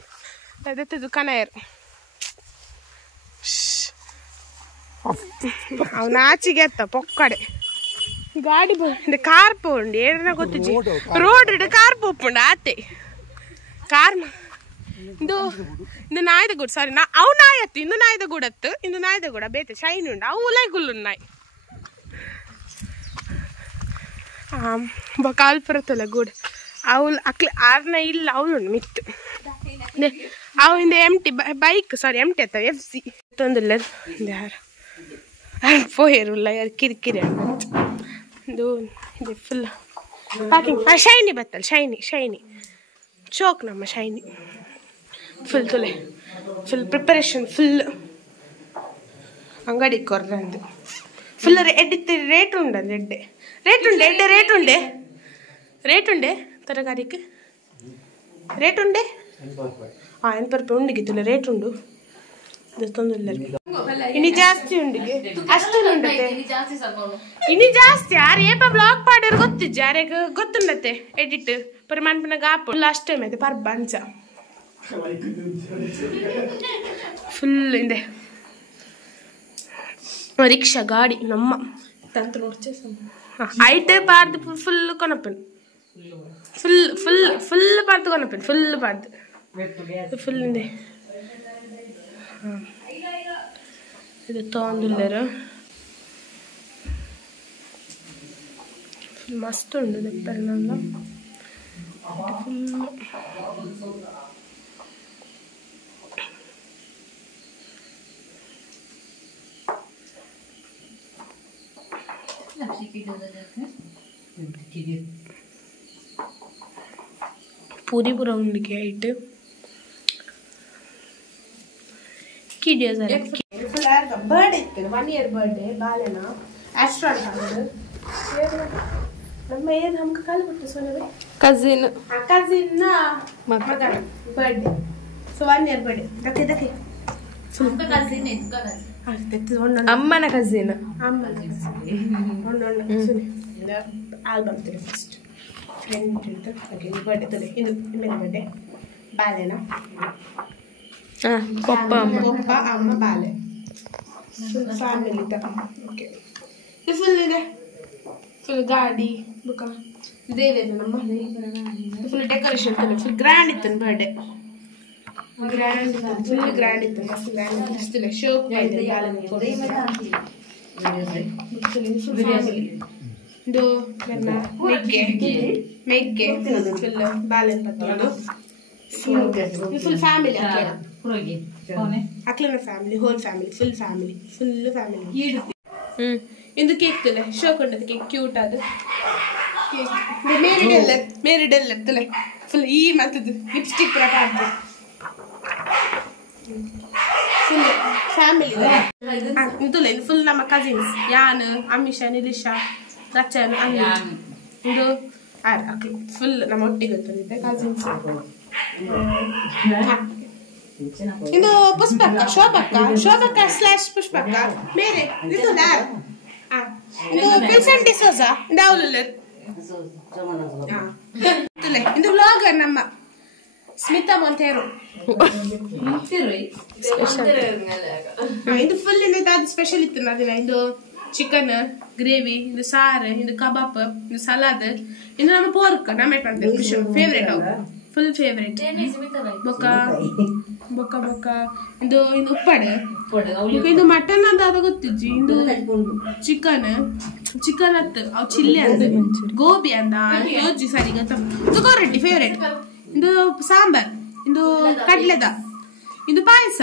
ಅದೆತ್ತದು ಕನೆಯರು ಅವನ ಆಚೆಗೆ ಅತ್ತ ಪೊಕ್ಕಡೆ ಗಾಡಿ ಕಾರ್ ಪೋಂಡು ಏನ ಗೊತ್ತಿಜ್ಜಿ ರೋಡ್ ಕಾರ್ ಪೋಪುಂಡು ಆತೆ ಕಾರ್ ಇದು ನಾಯ್ದ ಗೂಡು ಸಾರಿ ಅವು ನಾಯಿ ಅತ್ತು ಇಂದು ನಾಯ್ದ ಗೂಡತ್ತು ಇಂದು ನಾಯ್ದ ಗೂಡ ಬೇತೆ ಶೈನ್ ಉಂಡು ಅವು ಉಲೈ ಗುಲ್ಲು ನಾಯಿ ಕಾಲ್ಪುರತ್ತಲ್ಲ ಗೂಡು ಅವಳು ಅಕ್ಲೆ ಆರ್ನ ಇಲ್ಲ ಅವಳು ಮಿತ್ತು ಅವು ಇಂದ ಎಂಟಿ ಬೈಕ್ ಸಾರಿ ಎಂಟಿ ಅತ್ತ FC ತೊಂದಿಲ್ಲ ಯಾರು పోయారు కిరికిరి ಇದು ಇದು ಫುಲ್ ಪ್ಯಾಕಿಂಗ್ ಶೈನಿ ಬತ್ತಲ್ಲ ಶೈನಿ ಚೋಕ್ ನಮ್ಮ ಶೈನಿ ಫುಲ್ ತುಲೆ ಫುಲ್ ಪ್ರಿಪರೇಷನ್ ಫುಲ್ ಅಂಗಡಿ ಕೊರ್ರಂದು ಫುಲ್ ಎಡ್ಡಿ ರೇಟ್ ಉಂಡದು ರೇಟ್ ಉಂಡೆ ತರಕಾರಿಗೆ ರೇಟ್ ಉಂಡೆ 80 ರೂಪಾಯಿ ಉಂಡಿಗಿತ್ತಲ್ಲ ರೇಟ್ ಉಂಡು ತೊಂದಿಲ್ಲ ಇನಿ ಜಾಸ್ತಿ ಉಂಡಿಗೆ ಅಷ್ಟು ಉಂಡತೆ ಇನಿ ಜಾಸ್ತಿ ಯಾರು ಏಪ ಬ್ಲಾಕ್ ಪಾಡೋರು ಗೊತ್ತಿಜ್ಜ ಯಾರಿಗೆ ಗೊತ್ತುಂಡತೆ ಎಡಿಟ್ ಪರಿಮಾಣಪನಾಗ ಆಪು ಅಷ್ಟೇ ಮತ್ತೆ ಪರ್ಬ ಅಂಚ ಫುಲ್ ಇದೆ ರಿಕ್ಷಾ ಗಾಡಿ ನಮ್ಮ ತಂತ್ರ ನೋಡ್ಚೆ ಐಟೇ ಪಾರ್ದು ಫುಲ್ ಕೊನಪ್ಪನ್ ಫುಲ್ ಪಾರ್ದು ಕೊನಪ್ಪನ್ ಫುಲ್ ಪಾರ್ದು ಫುಲ್ ಇದೆ ಇದು ತೊಂದಿಲ್ಲರು ಮಸ್ತ್ ಉಂಡು ದೆಪ್ಪರ್ನಲ್ಲ पूरी पूरा उंडिके आइट ಕಿಡಿಯೋ ಸರ್ ಬರ್ಡೇ ಇತ್ತು 1 ಇಯರ್ ಬರ್ಡೇ ಬಾಲೆನ ಆಸ್ಟ್ರಾಲ್ ಹಾಡು ನಮ್ಮ ಏನು ನಮ್ಗೆ ಕಾಲು ಕೊಟ್ಟು ಸೋನವೆ ಕಜಿನ್ ಮಗನ ಬರ್ಡೇ ಸೊ 1 ಇಯರ್ ಬರ್ಡೇ ದಕ್ಕೆ ಸುಮ್ಮನೆ ಕಜಿನ್ ಅಮ್ಮನ ಕಜಿನ್ ಆಲ್ಬಮ್ ತರ ಫಸ್ಟ್ ಫ್ರೆಂಡ್ ಇತ್ತು ಬರ್ಡೇ ತಲೆ ಇದು ಮೇಲೆ ಬರ್ಡೇ ಬಾಲೆನ ಪಪ್ಪ ಅಮ್ಮ ಬಾಲೆ ಫ್ಯಾಮಿಲಿ ತ ಓಕೆ ಇದು ಫುಲ್ ಇದೆ ಫುಲ್ ಗಾಡಿ ಬುಕ್ಕ ಇದೇವೆ ನಮ್ಮ ಫುಲ್ ಡೆಕೋರೇಷನ್ ಫುಲ್ ಗ್ರ್ಯಾಂಡ್ ಇತ್ತು ಬರ್ಡೇ ಫುಲ್ ಗ್ರ್ಯಾಂಡ್ ಇತ್ತು ಮಸ್ತ್ ಗ್ರ್ಯಾಂಡ್ ಇತ್ತು ಶೋ ಇದೆ ಇದು ಮೆಗ್ಗೆ ಫುಲ್ ಬಾಲೆ ಪತ್ತೊಂದು ಫುಲ್ ಫ್ಯಾಮಿಲಿ ಅಕ್ಲನ family whole family full family ಇಂದು ಕೇಕ್ ತಿಲ್ಲ ಶೋ ಕೊಂಡದ್ದು ಕೇಕ್ ಕ್ಯೂಟ್ ಅದು ಮೇರಿ ಡೆಲ್ಲರ್ ತಲೆ ಫುಲ್ ಈ ಮತ್ತದು ಲಿಪ್ಸ್ಟಿಕ್ ಪ್ರಕಾರ ಫುಲ್ ಫ್ಯಾಮಿಲಿ ಇದು ಫುಲ್ ನಮ್ಮ ಕಸಿನ್ಸ್ ಯಾನ್ ಅಮಿಷಾ ನಿಲಿಶಾ ರಚನ್ ಅನಿಲ್ ಇದು ಫುಲ್ ನಮ್ಮ ಒಟ್ಟಿಗೆ ಇರ್ತದೆ ಕಸಿನ್ಸ್ ಇದು ಪುಷ್ಪಕ್ಕ ಶೋಭಕ್ಕ ಸ್ಲಾಶ್ ಪುಷ್ಪಕ್ಕ ಮೇರೆ ಇದು ಯಾರು ಇದು ವಿನ್ಸೆಂಟ್ ಡಿಸೋಜಾ ಡೌಲರ್ ಇದು ವ್ಲಾಗರ್ ನಮ್ಮ ಸ್ಮಿತಾ ಮೊಂಟೇರೋ ಇದು ಫುಲ್ ಅದು ಸ್ಪೆಷಲ್ ಇತ್ತು ಅದನ್ನ ಇದು ಚಿಕನ್ ಗ್ರೇವಿ ಇದು ಸಾರು ಇದು ಕಬಾಬ್ ಇದು ಸಲಾದ್ ಇದು ನಮ್ಮ ಪೋರ್ಕ್ ನಮಗೆ ಮಾಡ್ತೇವೆ ಫೇವ್ರೇಟ್ ಅವು ಫುಲ್ ಫೇವ್ರೇಟ್ ಬೊಕ್ಕ ಬೊಕ್ಕ ಬೊಕ್ಕ ಇದು ಇದು ಉಪ್ಪಡೆ ಇದು ಮಟನ್ ಅಂತ ಗೊತ್ತಿಜ್ಜಿ ಇದು ಚಿಕನ್ ಅತ್ ಅವು ಚಿಲ್ಲಿ ಅಂತ ಗೋಬಿ ಅಂತ ಯೋಜಿ ಸರಿ ಗೊತ್ತ ತುಕೋರೆಡ್ಡಿ ಫೇವ್ರೇಟ್ ಇದು ಸಾಂಬಾರ್ ಇದು ಕಡ್ಲೆದ ಇದು ಪಾಯಸ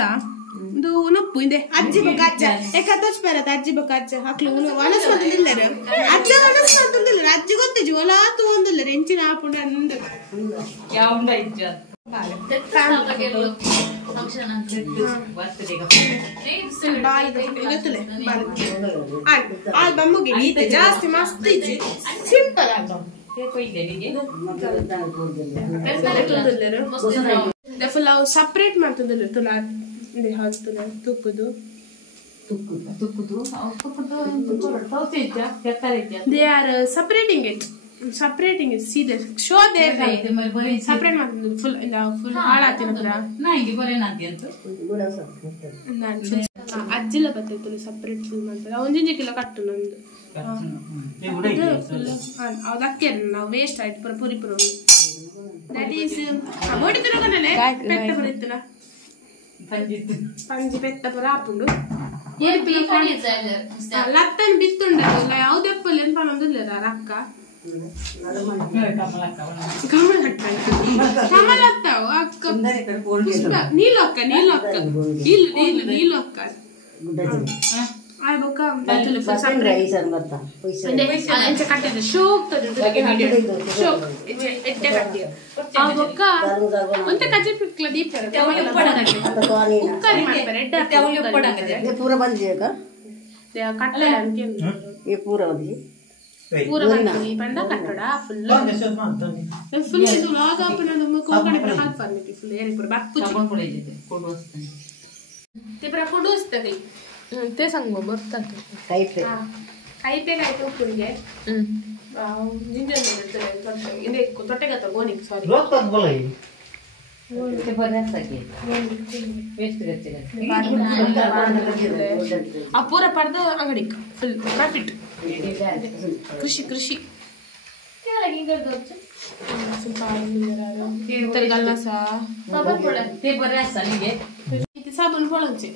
ಇದು ಉನುಪ್ಪು ಇದೆ ಅಜ್ಜಿ ಬೊಕ್ಕ ಅಜ್ಜ ಯಾಕೆ ತೋಚ್ಬಾರತ್ತ ಅಜ್ಜಿ ಬೊಕ್ಕ ಅಜ್ಜ ಹಾಕ್ಲು ಒನಸ್ಕೊಂದಿಲ್ಲರು ಅಜ್ಜ ಒನಸ್ಕೊಂದಿಲ್ಲರು ಅಜ್ಜಿ ಗೊತ್ತಿಜ್ಜಿ ಒಲಾತು ಒಂದಿಲ್ಲರು ಎಂಚಿನ ಹಾಪುಂಡ ಅಂದು ಬಮ್ಮುಗೆ ಜಾಸ್ತಿ ಮಸ್ತ್ ಇಜ್ಜಿ ಸಿಂಪಲ್ ಫುಲ್ ಅವು ಸಪ್ರೇಟ್ ಮಾಡ್ತದಲ್ಲ ತುಲಾ ಹಾಕ್ತದೆ ತುಕ್ಕುದು they are separating it see the show there separate ಮಾಡ್ತದೆ ಫುಲ್ ಫುಲ್ ಹಾಳಾತಿನದ್ರ ಅಜ್ಜಿಲ ಬರ್ತೈತಲ್ಲ ಸಪ್ರೇಟ್ ಫುಲ್ ಮಾಡ್ತಾರೆ ಒಂದಿಂಜಿ ಕಿಲೋ ಕಟ್ಟು ನಂದು ಅದಕ್ಕೆ ನಾವು ವೇಸ್ಟ್ ಆಯ್ತು ಪುರ ಪುರಿ ಪುರ ದಟ್ ಈಸ್ ಓಡಿತಿರೋಗನೇ ಪೆಟ್ಟ ಬರೀತಲ್ಲ ಪಂಜಿ ಪೆಟ್ಟ ಪುರ ಹಾಪುಂಡು ಲತ್ತನ್ ಬಿತ್ತುಂಡಲ್ಲ ಯಾವ್ದೆಪ್ಪಲ್ಲಿ ಅಂತ ನಮ್ದಿಲ್ಲ ರಕ್ಕ ಕಮಲತ್ತಾವು ಅಕ್ಕ ನೀಲಕ್ಕ ते सांग बरतात ಕೈಪೆ ಕೈಪೆ ಉಪ್ಪುಂಗೆ ಜಿಂಜರ್ ಇದೆ ತೊಟ್ಟೆಗತ್ತ ಗೋನಿ ಸಾರಿ ರೋಕ್ತದ ಬಲೈ ते ಬರಸಕ್ಕೆ ವೇಸ್ಟ್ ಗಚ್ಚೆ ಆ ಪೂರ ಪರ್ದ ಅಂಗಡಿ ಫುಲ್ ಪ್ರಾಫಿಟ್ ಕೃಷಿ ಕೆಳಗೆ ಗರ್ದೋಚ तर गल्लासा साबण पडे ते बरेसा निगे ते साबण पडंचे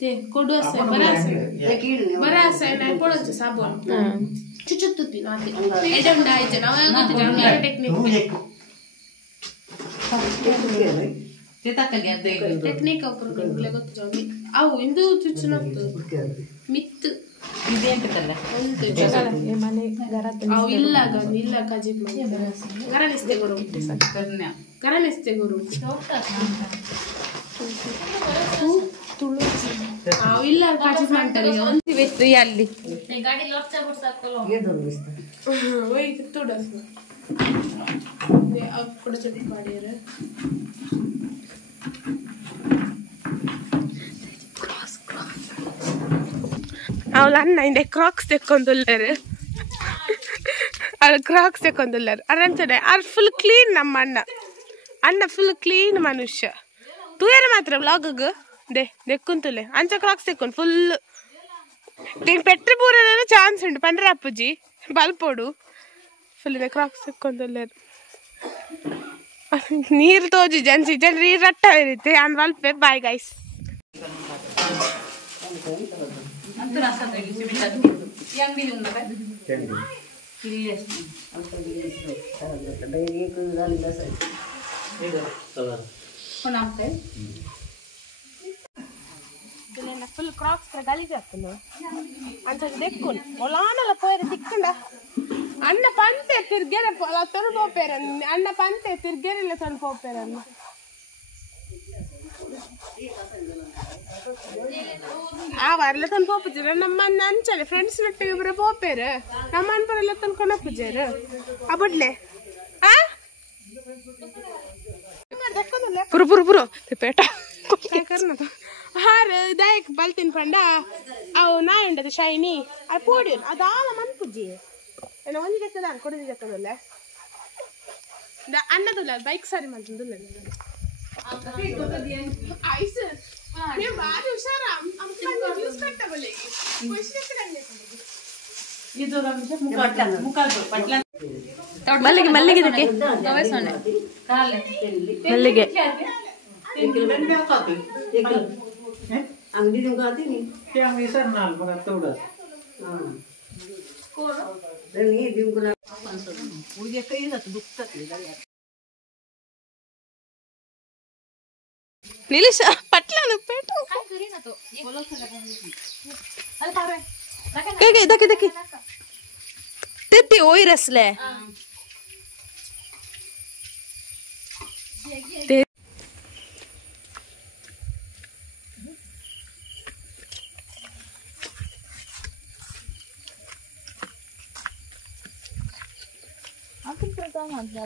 ते कोडोसे बरेसा नाही पडंचे साबण चुचुत्तुती नाते एडम डायचे नाव गोती जंगल टेक्निक ते तकगे अदे टेक्निक अपर गले गोती जंगल ಅವು ಇಂದು ಚುಚ್ಚುನತ್ತು ಮಿತ್ತು ಇದೆ ಅಂತಲ್ಲ ಒಂದು ಜಗಲ ಈ ಮನೆ ಗರತ ಅವು ಇಲ್ಲ ಕಜಿಪ್ ಮನೆ ಗರನಿಸ್ತೆ ಗುರು ಕರ್ಣ್ಯ ಗರನಿಸ್ತೆ ಗುರು ತುಳುಸಿ ಅವು ಇಲ್ಲ ಕಜಿಪ್ ಮಾಡ್ತಾರೆ ಒಂದು ವೆತ್ತು ಅಲ್ಲಿ ಈ ಗಾಡಿ ಲೋಡ್ಚ ಬಿಡ್ಸಾಕಲ್ಲ ಏನು ಬಿಡ್ಸ್ತಾರೆ ಓಯ್ ತುಡಸ್ ಅವು ಕೂಡ ಚಟಿ ಮಾಡಿದ್ರೆ ಅವಳ ಅಣ್ಣ ಹಿಂದೆ ಕ್ರಾಕ್ಸ್ ತೆಕ್ಕೊಂದುಲ್ಲರು ಅವಳು ಕ್ರಾಕ್ಸ್ ತೆಕ್ಕೊಂದುಲ್ಲರು ಅರಂಚನೆ ಅವ್ರು ಫುಲ್ ಕ್ಲೀನ್ ನಮ್ಮ ಅಣ್ಣ ಫುಲ್ ಕ್ಲೀನ್ ಮನುಷ್ಯ ತೂಯರ ಮಾತ್ರ ವ್ಲಾಗಗ್ ದೆಕ್ಕುಂತುಲೆ ಅಂಚ ಕ್ರಾಕ್ಸ್ ತೆಕ್ಕೊಂಡು ಫುಲ್ ಪೆಟ್ರು ಪೂರ ಚಾನ್ಸ್ ಉಂಟು ಪಂಡ್ರೆ ಅಪ್ಪುಜಿ ಬಲ್ಪೋಡು ಫುಲ್ ಕ್ರಾಕ್ಸ್ ತೆಕ್ಕೊಂದುಲ್ಲರು ನೀರು ತೋಜಿ ಜನ್ಸಿ ಜನರು ನೀರು ರಟ್ಟ ಇರುತ್ತೆ ಅಂದ್ ಬಲ್ಪೆ ಬಾಯ್ ಗೈಸ್ अंतर असा तरी सिबिटात यांगडी उंदा काय किल्ली असते अंतर डायरी एक झालेला असेल हे चला पण आपले ಇದನ್ನ ಫುಲ್ ಕ್ರಾಕ್ಸ್ ತರ ಗಾಳಿ ಜಾತಲ್ಲ ಅಂತ ದೇಕ್ಕೊಂಡು ಒಲಾನಲ್ಲ ಪೋಯರೆ ತಿಕ್ಕಂಡ ಅಣ್ಣ ಪಂತೆ ತಿರ್ಗೆರೆ ತೊಳ್ಬೋಪೇರ ಅಣ್ಣ ಪಂತೆ ತಿರ್ಗೆರೆಲ್ಲ ತೊಳ್ಬೋಪೇರನ್ನ ಆ ವಾರೆಲ್ಲ ತಂದು ಹೋಗ್ತಿದ್ರು ನಮ್ಮ ಅಂಚಲೆ ಫ್ರೆಂಡ್ಸ್ ನೊಟ್ಟಿಗೆ ಇಬ್ಬರು ಹೋಗ್ಪೇರು ನಮ್ಮ ಅನ್ಪರೆಲ್ಲ ತಂದ್ಕೊಂಡು ಹೋಗ್ತಿದ್ರು ಆ ಬಿಡ್ಲೆ ಪುರು ಪುರು ಪುರು ಪೇಟ ಹಾರು ದಾಯಕ್ ಬಲ್ತಿನ್ ಪಂಡ ಅವು ನಾ ಉಂಡದು ಶೈನಿ ಅದು ಪೋಡಿ ಅದು ಆಲ ಮನ್ಪುಜ್ಜಿ ಏನೋ ಒಂದು ಜಕ್ಕದ ಕೊಡದಿ ಜಕ್ಕದಲ್ಲ ಅನ್ನದಲ್ಲ ಬೈಕ್ ಸಾರಿ ಮಾಡ್ತಿದ್ದಿಲ್ಲ ಐಸ್ ನೀವು ಬಾರಿ ಹುಷಾರ ಜ್ಯೂಸ್ ಕಟ್ಟಬಲ್ಲ ಮಲ್ಲಿಗೆ ಮಲ್ಲಿಗೆ ಮಲ್ಲಿಗೆ अंगडी देऊ का ती ते आम्ही सरणार बघा तेवढं नाही देऊ का उद्या काही जात दुखतात निलिश पटला पेटो काय दके दके तेती ओई रसले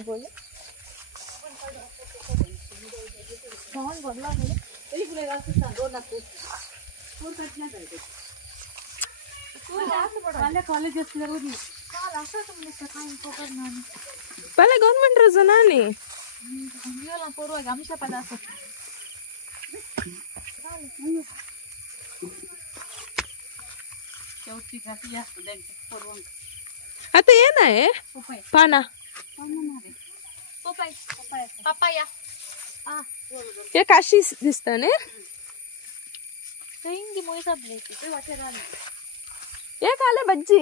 बोले पहले गवर्नमेंट रजनानी पूर्व आमच्या पदार्थ आता ये ना है पाना पपाया ये काशी दिसताने ಹಿಂಗೆ ಮೊಯ್ಸಬ್ಲೇತಿ ವಾಟರಾನಿ ये काले बज्जी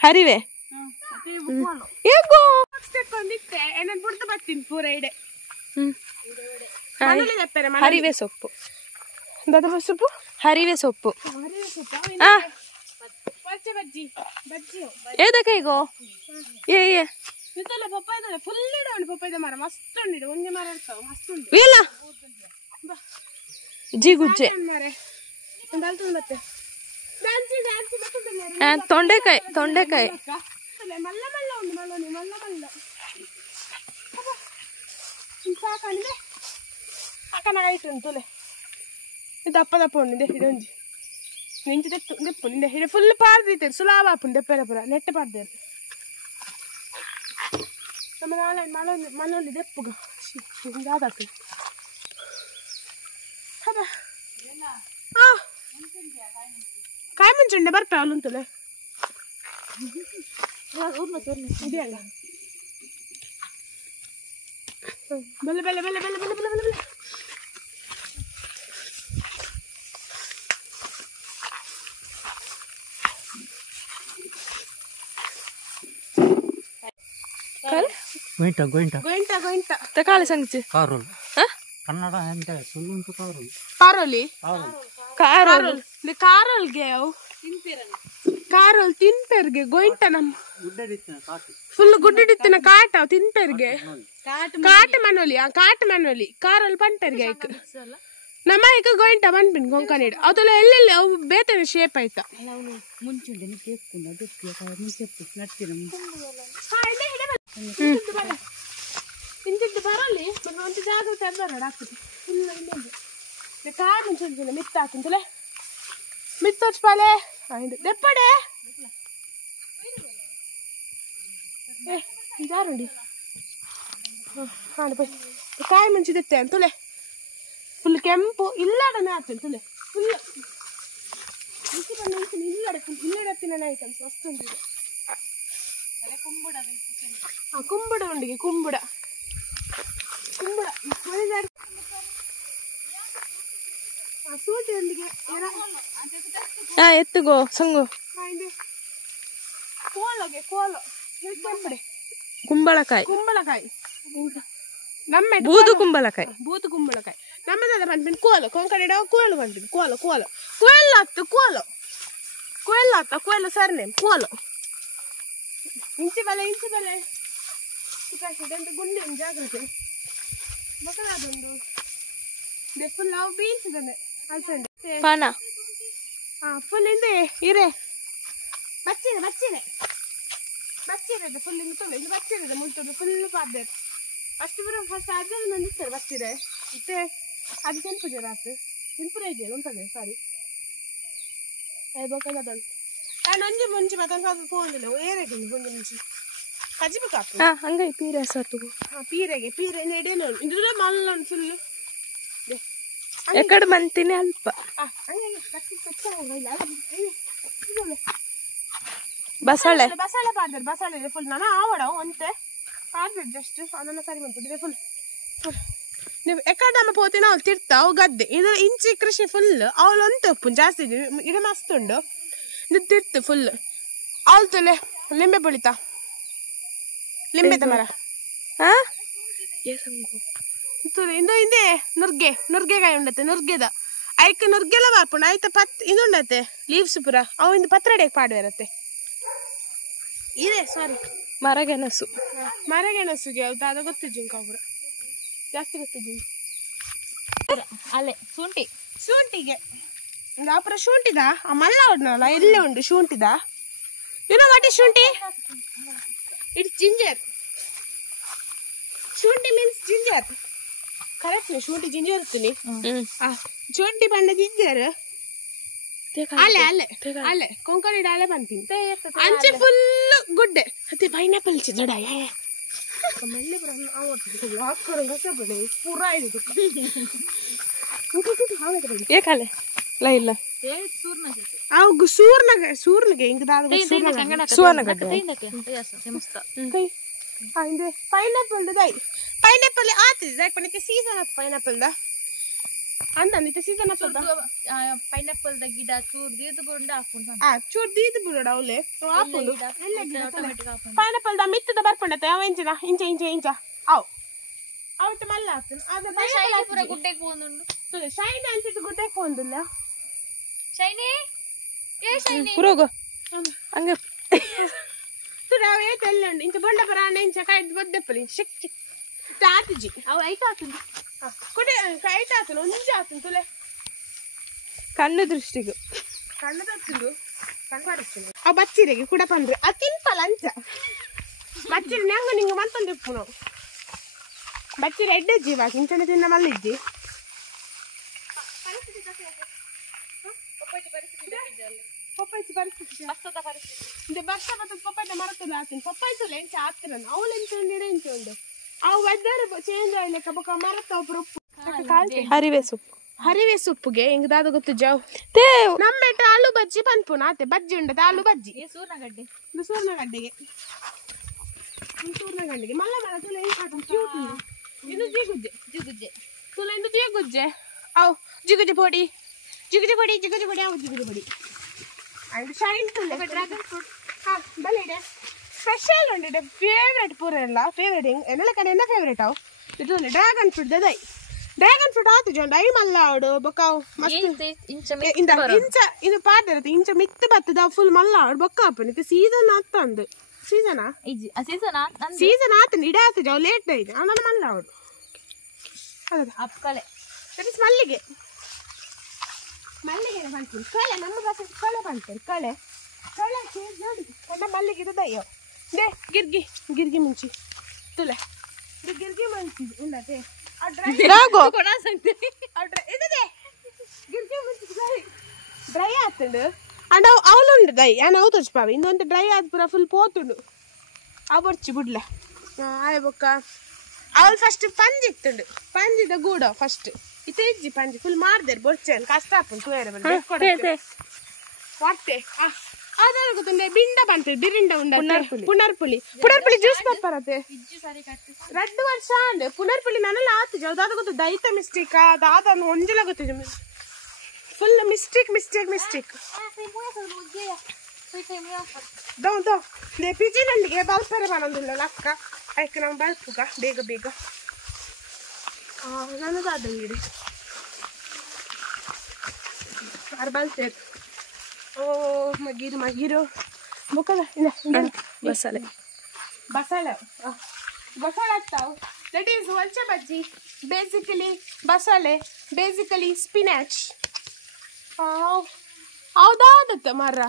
हरिवे ये गो ತೆಕ್ಕೊಂಡಿದ್ದೆ ಏನನ್ ಬಿಡ್ತಾ ಬರ್ತೀನಿ ಪೂರ ಇಡೆ ಹರಿವೆ ಸೊಪ್ಪು ದಾದ ಸೊಪ್ಪು ಹರಿವೆ ಸೊಪ್ಪು ಬಜ್ಜಿ ಬಜ್ಜಿ ಏದಕ್ಕೈಗೋ ಏ ಏ ಇದಲ್ಲ ಪಪ್ಪಾಯದಲ್ಲ ಫುಲ್ ಇಡ ಉಂಟು ಪಪ್ಪಾಯದ ಮರ ಮಸ್ತ್ ಉಂಟು ಒಂದೇ ಮರ ಇರ್ತಾವ ಮಸ್ತ್ ಉಂಟು ಇಲ್ಲ ಜಿ ಗುಜ್ಜೆ ಮರೆ ಒಂದು ಅಲ್ತು ಮತ್ತೆ ತೊಂಡೆಕಾಯಿ ತೊಂಡೆಕಾಯಿ ಮಲ್ಲ ಮಲ್ಲ ಉಂಟು ಮಲ್ಲನಿ ಮಲ್ಲ ಮಲ್ಲ ಸಾಕಂದ್ರೆ ಸಾಕನಾಗಾಯ್ತು ಉಂಟುಲೆ ಇದು ದಪ್ಪ ದಪ್ಪ ಉಂಡಿದೆ ಇದೊಂದು ನಿಂಚು ತೆತ್ತು ದೆಪ್ಪು ನಿಂದೆ ಇದು ಫುಲ್ ಪಾರ್ದೈತೆ ಸುಲಾಭ ಆಪುಂಡು ದೆಪ್ಪೆರ ಪುರ ನೆಟ್ಟೆ ಪಾರ್ದೇರು ನಮ್ಮ ನಾಳೆ ಮನೋಲಿ ದೆಪ್ಪುಗ ಯಾವ್ದಾಗ್ತದೆ ಕಾಯಿ ಮುಂಚುಂಡೆ ಬರ್ಪೆ ಅವಳು ಉಂಟುಲೆ ಇದೆಯಲ್ಲ ಬೆಲೆ ಬೆಲೆ ಬೆಲೆ ಬೆಲೆ ಬೆಲೆ ಬೆಲೆ ಬೆಲೆ गोइंटा गोइंटा ಗೋಯಿಂಟ ಗೋಯಿಂಟ ತಕಾಳೆ ಸಂಗತಿ ಕಾರೋಲ್ ಕನ್ನಡ ಎಂತ ಸುಳ್ಳುಂಟು ಕಾರೋಲ್ ಪಾರೋಲಿ ಕಾರೋಲ್ ಕಾರೋಲ್ಗೆ ಅವು ಕಾರೋಲ್ ತಿನ್ಪೇರ್ಗೆ ಗೋಯಿಂಟ ನಮ್ಮ ಗುಡ್ಡದಿತ್ತಿನ ಕಾಟು ಫುಲ್ ಗುಡ್ಡಿಡಿತ್ತಿನ ಕಾಟ ಅವು ತಿನ್ಪೇರ್ಗೆ ಕಾಟ ಮನೋಲಿ ಕಾಟ ಮನೋಲಿ ಕಾರೋಲ್ ಪಂಟರ್ಗೆ ಐಕ್ ನಮ್ಮ ಐಕ ಗೋಯಿಂಟ ಬಂದ್ಬಿನ್ ಗೊಂಕನೀಡ ಅದೆಲ್ಲ ಎಲ್ಲೆಲ್ಲಿ ಅವು ಬೇತನ ಶೇಪ್ ಆಯ್ತಾ ಮುಂಚೆ ಕೇಳ್ಕೊಂಡು ಅದಕ್ಕೆ ನಡ್ತೀರ ಇಂತಿದ್ದು ಬರಲಿ ಒಂದು ಜಾಗ್ರತೆ ಬರೋಣ ಆಗ್ತದೆ ಫುಲ್ ಕಾಯಿ ಮುಂಚೆ ಮಿತ್ತ ಹಾಕಂತಲೇ ಮಿತ್ತೋಚ್ ಪಾಲೆ ಆಯ್ತು ದೆಪ್ಪಡೆ ಜಾರುಂಡಿ ಹಾಂ ಬೈ ಕಾಯಿ ಮುಂಚಿದೆತ್ತೆ ಅಂತಲೇ ಫುಲ್ ಕೆಂಪು ಇಲ್ಲಡನೆ ಆಗ್ತದೆ ತುಲೆ ಫುಲ್ ಬಿಸಿ ಬಣ್ಣ ಇಲ್ಲಡೆ ಫುಲ್ ಇಲ್ಲಡತ್ತಿನ ಐಟಮ್ಸ್ ಮಸ್ತ್ ಉಂಟು ಕುಂಬುಡ ಉಂಡಿಗೆ ಕುಂಬುಡ ಕುಂಬುಡ ಸೂಟಿ ಉಂಡಿಗೆ ಎತ್ತುಗೋ ಸಂಗು ಕೋಲಗೆ ಕೋಲು ಕೆಂಪಡೆ ಕುಂಬಳಕಾಯಿ ಕುಂಬಳಕಾಯಿ ನಮ್ಮ ಬೂದು ಕುಂಬಳಕಾಯಿ ಬೂತು ಕುಂಬಳಕಾಯಿ ನಮ್ಮದೆಲ್ಲ ಬಂದ್ಬಿಟ್ಟು ಕೋಲು ಕೊಂಕಣ ಕೋಲು ಬಂದ್ಬಿಟ್ಟು ಕೋಲು ಕೋಲು ಕೋಲ್ ಆತ್ತು ಕೋಲು ಕೋಲ್ ಆತ ಕೋಲು ಸರ್ನೇಮ್ ಕೋಲು ಇಂಚೆ ಬಲೆ ಸುಖಾಶಿದಂತ ಗುಂಡಿ ಒಂದು ಜಾಗ್ರತೆ ಮಕ್ಕಳದೊಂದು ಫುಲ್ ನಾವು ಬೀನ್ಸ್ ಬಂದೆ ಅಲ್ಸಂಡೆ ಪಾನ ಫುಲ್ ಹಿಂದೆ ಇರೆ ಬಚ್ಚಿರೆ ಫುಲ್ ಹಿಂಗೆ ತೊಳೆ ಇದು ಬಚ್ಚಿರೆ ಮುಳ್ತೊಂದು ಫುಲ್ ಪಾಡ್ದೆ ಅಷ್ಟು ಬರೋ ಫಸ್ಟ್ ಆದ್ಮೇಲೆ ನಂದಿರ್ತಾರೆ ಬಚ್ಚಿರೆ ಮತ್ತೆ ಅದು ಕೆಂಪು ರಾತ್ರಿ ಸಿಂಪುರ ಇದೆ ಉಂಟದೆ ಸಾರಿ ಬೇಕಾದಂಟು ನಾನು ಒಂಜಿ ಮುಂಚೆ ಮತ್ತೊಂದು ಸ್ವಲ್ಪ ಫೋನಿಲ್ಲ ಏನಾಗಿಂದು ಒಂಜಿ ಮುಂಚೆ ಕಜಿಬೇಕಾಗ್ತದೆ ಹಂಗೆ ಪೀರೆ ಸತ್ತು ಪೀರೆ ನೆಡೇನು ಇದು ಮಲ್ಲ ಫುಲ್ ಎಕಡೆ ಬಂತೀನಿ ಅಲ್ಪ ಬಸಳೆ ಪಾಡ್ದಾರೆ ಬಸಳೆ ಫುಲ್ ನಾನು ಆವಡ ಒಂತೆ ಪಾಡ್ಬೇಕು ಜಸ್ಟ್ ಅದನ್ನ ಸರಿ ಮಾಡ್ತಿದ್ರೆ ಫುಲ್ ನೀವು ಎಕಡಮ್ಮ ಪೋತಿ ನಾವು ತಿರ್ತಾವು ಗದ್ದೆ ಇದರ ಇಂಚಿ ಕೃಷಿ ಫುಲ್ ಅವಳು ಒಂತೆ ಉಪ್ಪು ಜಾಸ್ತಿ ಇದು ಮಸ್ತ್ ಉಂಡು ಇದು ತಿರ್ತು ಫುಲ್ ಅವಳು ತೊಲೆ ಲಿಂಬೆ ಬೆಳಿತಾ ಲಿಂಬೆದ ಮರ ಇಂದು ಹಿಂದೆ ನುರ್ಗೆಗಾಯಿ ಉಂಡತ್ತೆ ನುರ್ಗೆದ ಐಕ್ ನುರ್ಗೆಲ್ಲ ಬಾರ್ಪುಂಡು ಆಯ್ತ ಇದು ಉಂಡತ್ತೆ ಲೀವ್ಸ್ ಪುರ ಅವು ಇಂದು ಪತ್ರಡೆಗೆ ಪಾಡುವಿರತ್ತೆ ಇದೆ ಸಾರಿ ಮರಗೆಣಸುಗೆ ಅದು ಗೊತ್ತಿಜ್ಜಿ ಕಾವ್ರ ಜಾಸ್ತಿ ಗೊತ್ತಿಜ್ಜಿ ಅಲೆ ಶುಂಠಿಗೆ ಒಂದು ಅಪರ ಶುಂಠಿದ ಆ ಮಲ್ಲ ಉಂಟಲ್ಲ ಇಲ್ಲೇ ಉಂಟು ಶುಂಠಿದ ಯುನೋ ವಾಟ್ ಇಸ್ ಶುಂಠಿ ಇಟ್ಸ್ ಜಿಂಜರ್ ಶುಂಠಿ ಮೀನ್ಸ್ ಜಿಂಜರ್ ಕರೆಕ್ಟ್ ಶುಂಠಿ ಜಿಂಜರ್ ಇರ್ತೀನಿ ಶುಂಠಿ ಬಂದ ಜಿಂಜರ್ ಅಲ್ಲೇ ಕೊಂಕಣಿ ಅಲೆ ಬಂತೀನಿ ಅಂಚೆ ಫುಲ್ ಗುಡ್ಡೆ ಮತ್ತೆ ಪೈನಾಪಲ್ ಜಡ ಮಲ್ಲಿ ಪೂರ ಇದು ಏಕಲೆ ಇಲ್ಲ ಸೂರ್ನಗೆ ಹಿಂಗ ಪೈನಾಪಲ್ ಆತಿದೆ ಸೀಸನ್ ಆತ ಪೈನಾಪಲ್ ಅಂತ ಸೀಸನ್ ಪೈನಾಪಲ್ ಗಿಡ ಚೂರ್ ದೀದ್ ಬುಂಡ ಹಾಕೊಂಡು ಚೂರ್ ದೀದ್ ಬುಡ ಅವಲೆ ಹಾಕೊಂಡು ಪೈನಾಪಲ್ ಮಿತ್ತದ ಬರ್ಕೊಂಡತ್ತೆ ಅವ ಇಂಚ ಅವು ಅವತ್ತು ಮಲ್ಲ ಆಗ್ತದೆ ಗುಡ್ಡೆಗೆ ಹೋಗುಂಡು ಶೈನಿ ಅನ್ಸಿಟ್ಟು ಗುಡ್ಡೆಗೆ ಹೋಗುದಿಲ್ಲ ಶೈನಿ ಪುರೋಗು ಹಂಗೆ ಅವೇ ತೆಲ್ಲಂಡು ಇಂಚ ಬೊಂಡ ಪರಾಣ ಇಂಚ ಕಾಯ್ದು ಬದ್ದಪ್ಪಲಿ ಚಿಕ್ ಆತಜಿ ಅವು ಐಟ ಆತಂದು ಕುಡೆ ಕೈಟ್ ಆತನು ಒಂಜಿ ಆತನು ತುಲೆ ಕಣ್ಣು ದೃಷ್ಟಿಗೂ ಕಣ್ಣು ಕಣ್ಪಾಡಿಸ್ತೀನಿ ಅವು ಬಚ್ಚಿರೆಗೆ ಕೂಡ ಪಂಡ್ರೆ ಅದು ತಿನ್ಪಲ್ಲ ಅಂಚ ಬಚ್ಚಿರಿ ನಂಗೆ ನಿಂಗೆ ಮಂತೊಂದು ಇಪ್ಪು ನಾವು ಬಚ್ಚಿರಿ ಎಡ್ಡೆಜ್ಜಿ ಇವಾಗ ಇಂಚನೆ ತಿನ್ನ ಮಲ್ಲಿಜ್ಜಿ ಪಪ್ಪಾಯಿ ಪರಿಸ್ಥಿತಿ ಬರ್ಷ ಬರ್ತದೆ ಪಪ್ಪಾಯಿ ಮರತಲ್ಲ ಆತೀನಿ ಪಪ್ಪಾಯಿ ತುಲೆ ಎಂಚ ಆಗ್ತಿರ ಅವಳು ಎಂಚ ಉಂಡಿಡೆ ಎಂಚ ಉಂಡು ಅವು ವೆದರ್ ಚೇಂಜ್ ಆಗ್ಲಿಕ್ಕೆ ಬೊಕ್ಕ ಮರತ್ತ ಒಬ್ರು ಹರಿವೆ ಸೊಪ್ಪುಗೆ ಹಿಂಗ ದಾದ ಗೊತ್ತು ಜಾವ್ ನಮ್ಮೆಟ್ಟ ಆಲೂ ಬಜ್ಜಿ ಪನ್ಪುನ ಆತೆ ಬಜ್ಜಿ ಉಂಡದ ಆಲೂ ಬಜ್ಜಿ ಸೂರ್ನಗಡ್ಡೆಗೆ ಮಲ್ಲ ಮರ ತುಲೆ ಇದು ಜಿಗುಜ್ಜೆ ತುಲೆ ಇಂದು ಜಿಗುಜ್ಜೆ ಅವು ಜಿಗುಜೆ ಪೊಡಿ ಅವು ಜಿಗುಜೆ ಪೊಡಿ ಅಂಡ್ ಶೈನ್ ತುಲೆ ಡ್ರ್ಯಾಗನ್ ಫ್ರೂಟ್ ಬಲೆ ಇದೆ ಸ್ಪೆಷಲ್ ಉಂಡಿದೆ ಫೇವ್ರೇಟ್ ಪೂರ ಎಲ್ಲ ಫೇವ್ರೇಟ್ ಹಿಂಗೆ ಎಲ್ಲ ಕಡೆ ಎಲ್ಲ ಫೇವ್ರೇಟ್ ಅವು ಇದು ಡ್ರ್ಯಾಗನ್ ಫ್ರೂಟ್ ದೈ ಡ್ರ್ಯಾಗನ್ ಫ್ರೂಟ್ ಆತು ಜೊಂಡು ಐ ಮಲ್ಲ ಆಡು ಬೊಕ್ಕಾವು ಇಂಚ ಇದು ಪಾದ ಇರುತ್ತೆ ಇಂಚ ಮಿತ್ತು ಬತ್ತದ ಫುಲ್ ಮಲ್ಲ ಆಡು ಬೊಕ್ಕ ಹಾಪನ್ ಇದು ಸೀಸನ್ ಆತಂದು ಸೀಸನ್ ಆತನ ಇಡ ಆತದ ಅವು ಲೇಟ್ ಇದೆ ಅವನ ಮಲ್ಲ ಆಡು ಅಪ್ಕಲೆ ದಟ್ ಇಸ್ ಮಲ್ಲಿಗೆ ಬಂತೀನಿ ಕಳೆ ನಮ್ಮ ಭಾಷೆ ಕಳೆ ಬಂತಾರೆ ಕಳೆ ನೋಡಿ ಕಣ್ಣ ಮಲ್ಲಿಗೆ ಇದು ದಯ್ಯೋ ದೇ ಗಿರ್ಗಿ ಮುಂಚಿ ತುಲೆ ಗಿರ್ಗಿ ಮುಂಚಿ ಉಂಡತೆ ಡ್ರೈ ಆತುಂಡು ಅಂಡ್ ಅವಳು ಉಂಡು ದೈ ನಾನು ಅವು ತೋಚ್ಪಾವೆ ಇನ್ನೊಂದು ಡ್ರೈ ಆದ ಪೂರ ಫುಲ್ ಪೋತುಂಡು ಅವು ಬರ್ಚಿ ಬಿಡ್ಲ ಆಯ್ ಬೊಕ್ಕ ಅವಳು ಫಸ್ಟ್ ಪಂಜಿ ಇತ್ತುಂಡು ಪಂಜಿದ ಗೂಡ ಫಸ್ಟ್ ಇಜ್ಜಿ ಪಂಜಿ ಫುಲ್ ಮಾಡ್ದೇರು ಬೊರ್ಚೆ ಕಷ್ಟ ಆಪುಂಡು ತೂಯರ ಹೊಟ್ಟೆ ಅದ್ರಲ್ಲಿ ಗೊತ್ತುಂಡೆ ಬಿಂಡ ಬಂತದೆ ಬಿರಿಂಡ ಉಂಡ ಪುನರ್ಪುಳಿ ಜ್ಯೂಸ್ ಬರ್ಬರತ್ತೆ 2 ವರ್ಷ ಅಂಡ್ ಪುನರ್ಪುಳಿ ನನ್ನೆಲ್ಲ ಆತು ಯಾವ್ದಾದ್ರು ಗೊತ್ತು ದೈತ ಮಿಸ್ಟೇಕ್ ಅದಾದ ಒಂಜಲ ಗೊತ್ತಿದೆ ಫುಲ್ ಮಿಸ್ಟೇಕ್ ದೌ ಪಿಜಿನಲ್ಲಿಗೆ ಬಲ್ಪರೆ ಬರೋದಿಲ್ಲ ಲಕ್ಕ ಅದಕ್ಕೆ ನಾವು ಬಲ್ಪುಗ ಬೇಗ ನನ್ನದಾದಂಗಿಡಿ ಅದು ಬಲ್ತೇರು ಓ ಮಗೀರು ಮುಖದ ಇಲ್ಲ ಬಸಳೆ ಬಸಳೆ ಆಗ್ತಾವ. ದಟ್ ಈಸ್ ಒಲ್ಚೆ ಬಜ್ಜಿ, ಬೇಸಿಕಲಿ ಬಸಳೆ, ಬೇಸಿಕಲಿ ಸ್ಪಿನಾಚ್. ಹೌದಾದತ್ತ ಮರ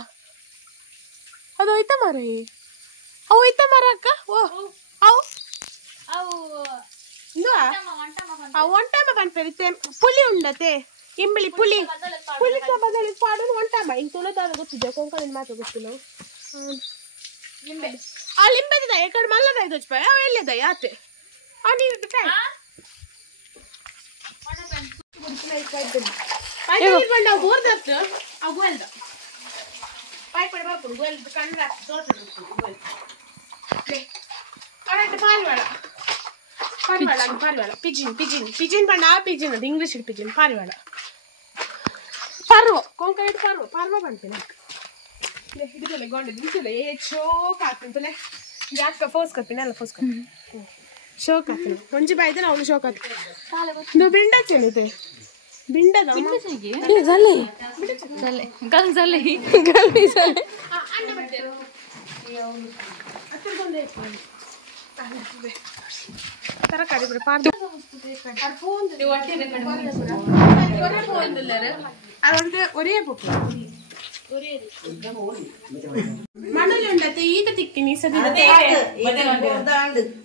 ಅದು ಹೋಯ್ತ ಮರ, ಅವು ಹೋಯ್ತ ಮರ ಅಕ್ಕ. ಓ ಅವು ಒಂಟಾಮ ಬಂದ್ಪೇರಿ ಪುಲಿ ಉಂಡತೆ ಇಂಬಳಿ ಪುಲಿ ಬದಲಿ ಪಾಡೋದು ಒಂಟಾಮ ಹಿಂಗೆ ತುಳದಾದ ಗೊತ್ತಿದ್ದೆ, ಕೊಂಕಣಿನ ಮಾತ್ರ ಗೊತ್ತಿಲ್ಲ. ಆ ಲಿಂಬೆದ ಎಕಡೆ ಮಲ್ಲದ ಇದು ಅವ ಎಲ್ಲಿದ ಯಾತೆ ಆ ನೀರು ನಾವು ಬೋರ್ದತ್ತು ಆ ಗೋಲ್ದ ಪಾಯ್ಪಡೆ ಬಾಪುಡು ಗೋಲ್ದು ಕಂಡ್ರೆ ಕರೆಕ್ಟ್ ಪಾರಿವಾಳ ಪಿಜಿನ್ ಬಣ್ಣ. ಆ ಪಿಜಿನ್ ಅದು ಇಂಗ್ಲೀಷ್ ಪಿಜಿನ್ ಪಾರಿವಾಳ. ಪರ್ವ ಕೊಂಕಣಿ ಪರ್ವ ಬಂತೇನೆ ಹಿಡಿದಲೆ ಗೊಂಡೆ ನಿಂತಲೆ ಶೋಕ್ ಆಗ್ತಂತಲೆ ಯಾಕ ಫೋಸ್ ಕಪ್ಪಿನ ಅಲ್ಲ ಫೋಸ್ ಕಪ್ಪಿ ಶೋಕ್ ಆಗ್ತಾನೆ ಒಂಜಿ ಬಾಯ್ದೆ ಅವನು ಶೋಕ್ ಆಗ್ತದೆ. ನೀವು ಬಿಂಡ ಚೆಲ್ಲಿದೆ ಬಿಂಡದ ತರಕಾರಿ ಬಿಡ ഒരേ പൊക്ക് ಮಣಲಿ ಉಂಡತೆ ಈಗ ತಿಕ್ಕಿನಿ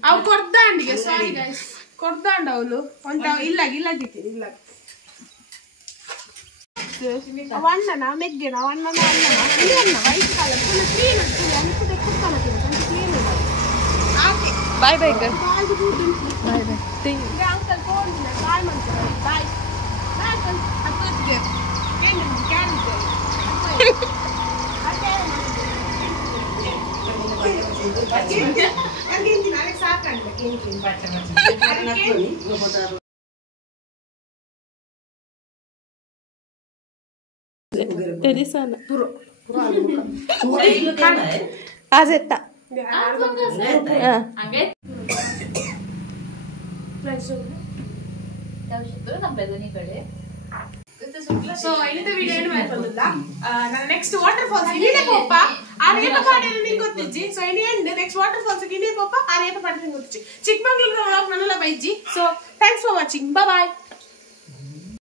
ಅವು ಕೊರ್ದಾಂಡಿಗೆ ಸಾರಿ ಗೈಸ್ ಕೊರ್ದಾಂಡ ಅವನು ಒಂದ ಇಲ್ಲ ತಿಕ್ಕಿನಿ ಇಲ್ಲ ಅಣ್ಣನ ಮೆಗ್ಗೆನ ಅಣ್ಣನ ಅಣ್ಣ ವೈಟ್ ಕಲರ್ ಕ್ಲೀನ್ ಅನಿಸುತ್ತೆ ಕ್ಲೀನ್ ಬಾಯ್ ಬಾಯ್ ಬಾಯ್ ಅಂಕಲ್ ಫೋನ್ ಬಾಯ್ ಮಾಡ್ತಾರೆ ಬಾಯ್ ಅಂಕಲ್ ಅಪ್ಪಗೆ ಏನು ಕ್ಯಾರೆಟ್ సో ఇన్నത്തെ వీడియో ಏನು ಮಾಡ್ಕೊಂಡಲ್ಲ ನಾನು ನೆಕ್ಸ್ಟ್ ವಾಟರ್ ಫಾಲ್ಸ್ ಇಲ್ಲಿಗೆ ಪೋಪ ಆರೇಪ ಪಾಡಿನ ನಿಂಗೆ ಗೊತ್ತಿಜ್ಜಿ ಸೊ ಇನಿ ಎಂಡ್ ನೆಕ್ಸ್ಟ್ ವಾಟರ್ ಫಾಲ್ಸ್ ಇಲ್ಲಿಗೆ ಪೋಪ ಆರೇಪ ಪಾಡಿನ ಗೊತ್ತಿಜ್ಜಿ ಚಿಕ್ಕಮಂಗ್ಳೂರು ವ್ಲಾಗ್ ನನ್ನಲ್ಲ ಬೈಜ್ಜಿ so thanks for watching bye by.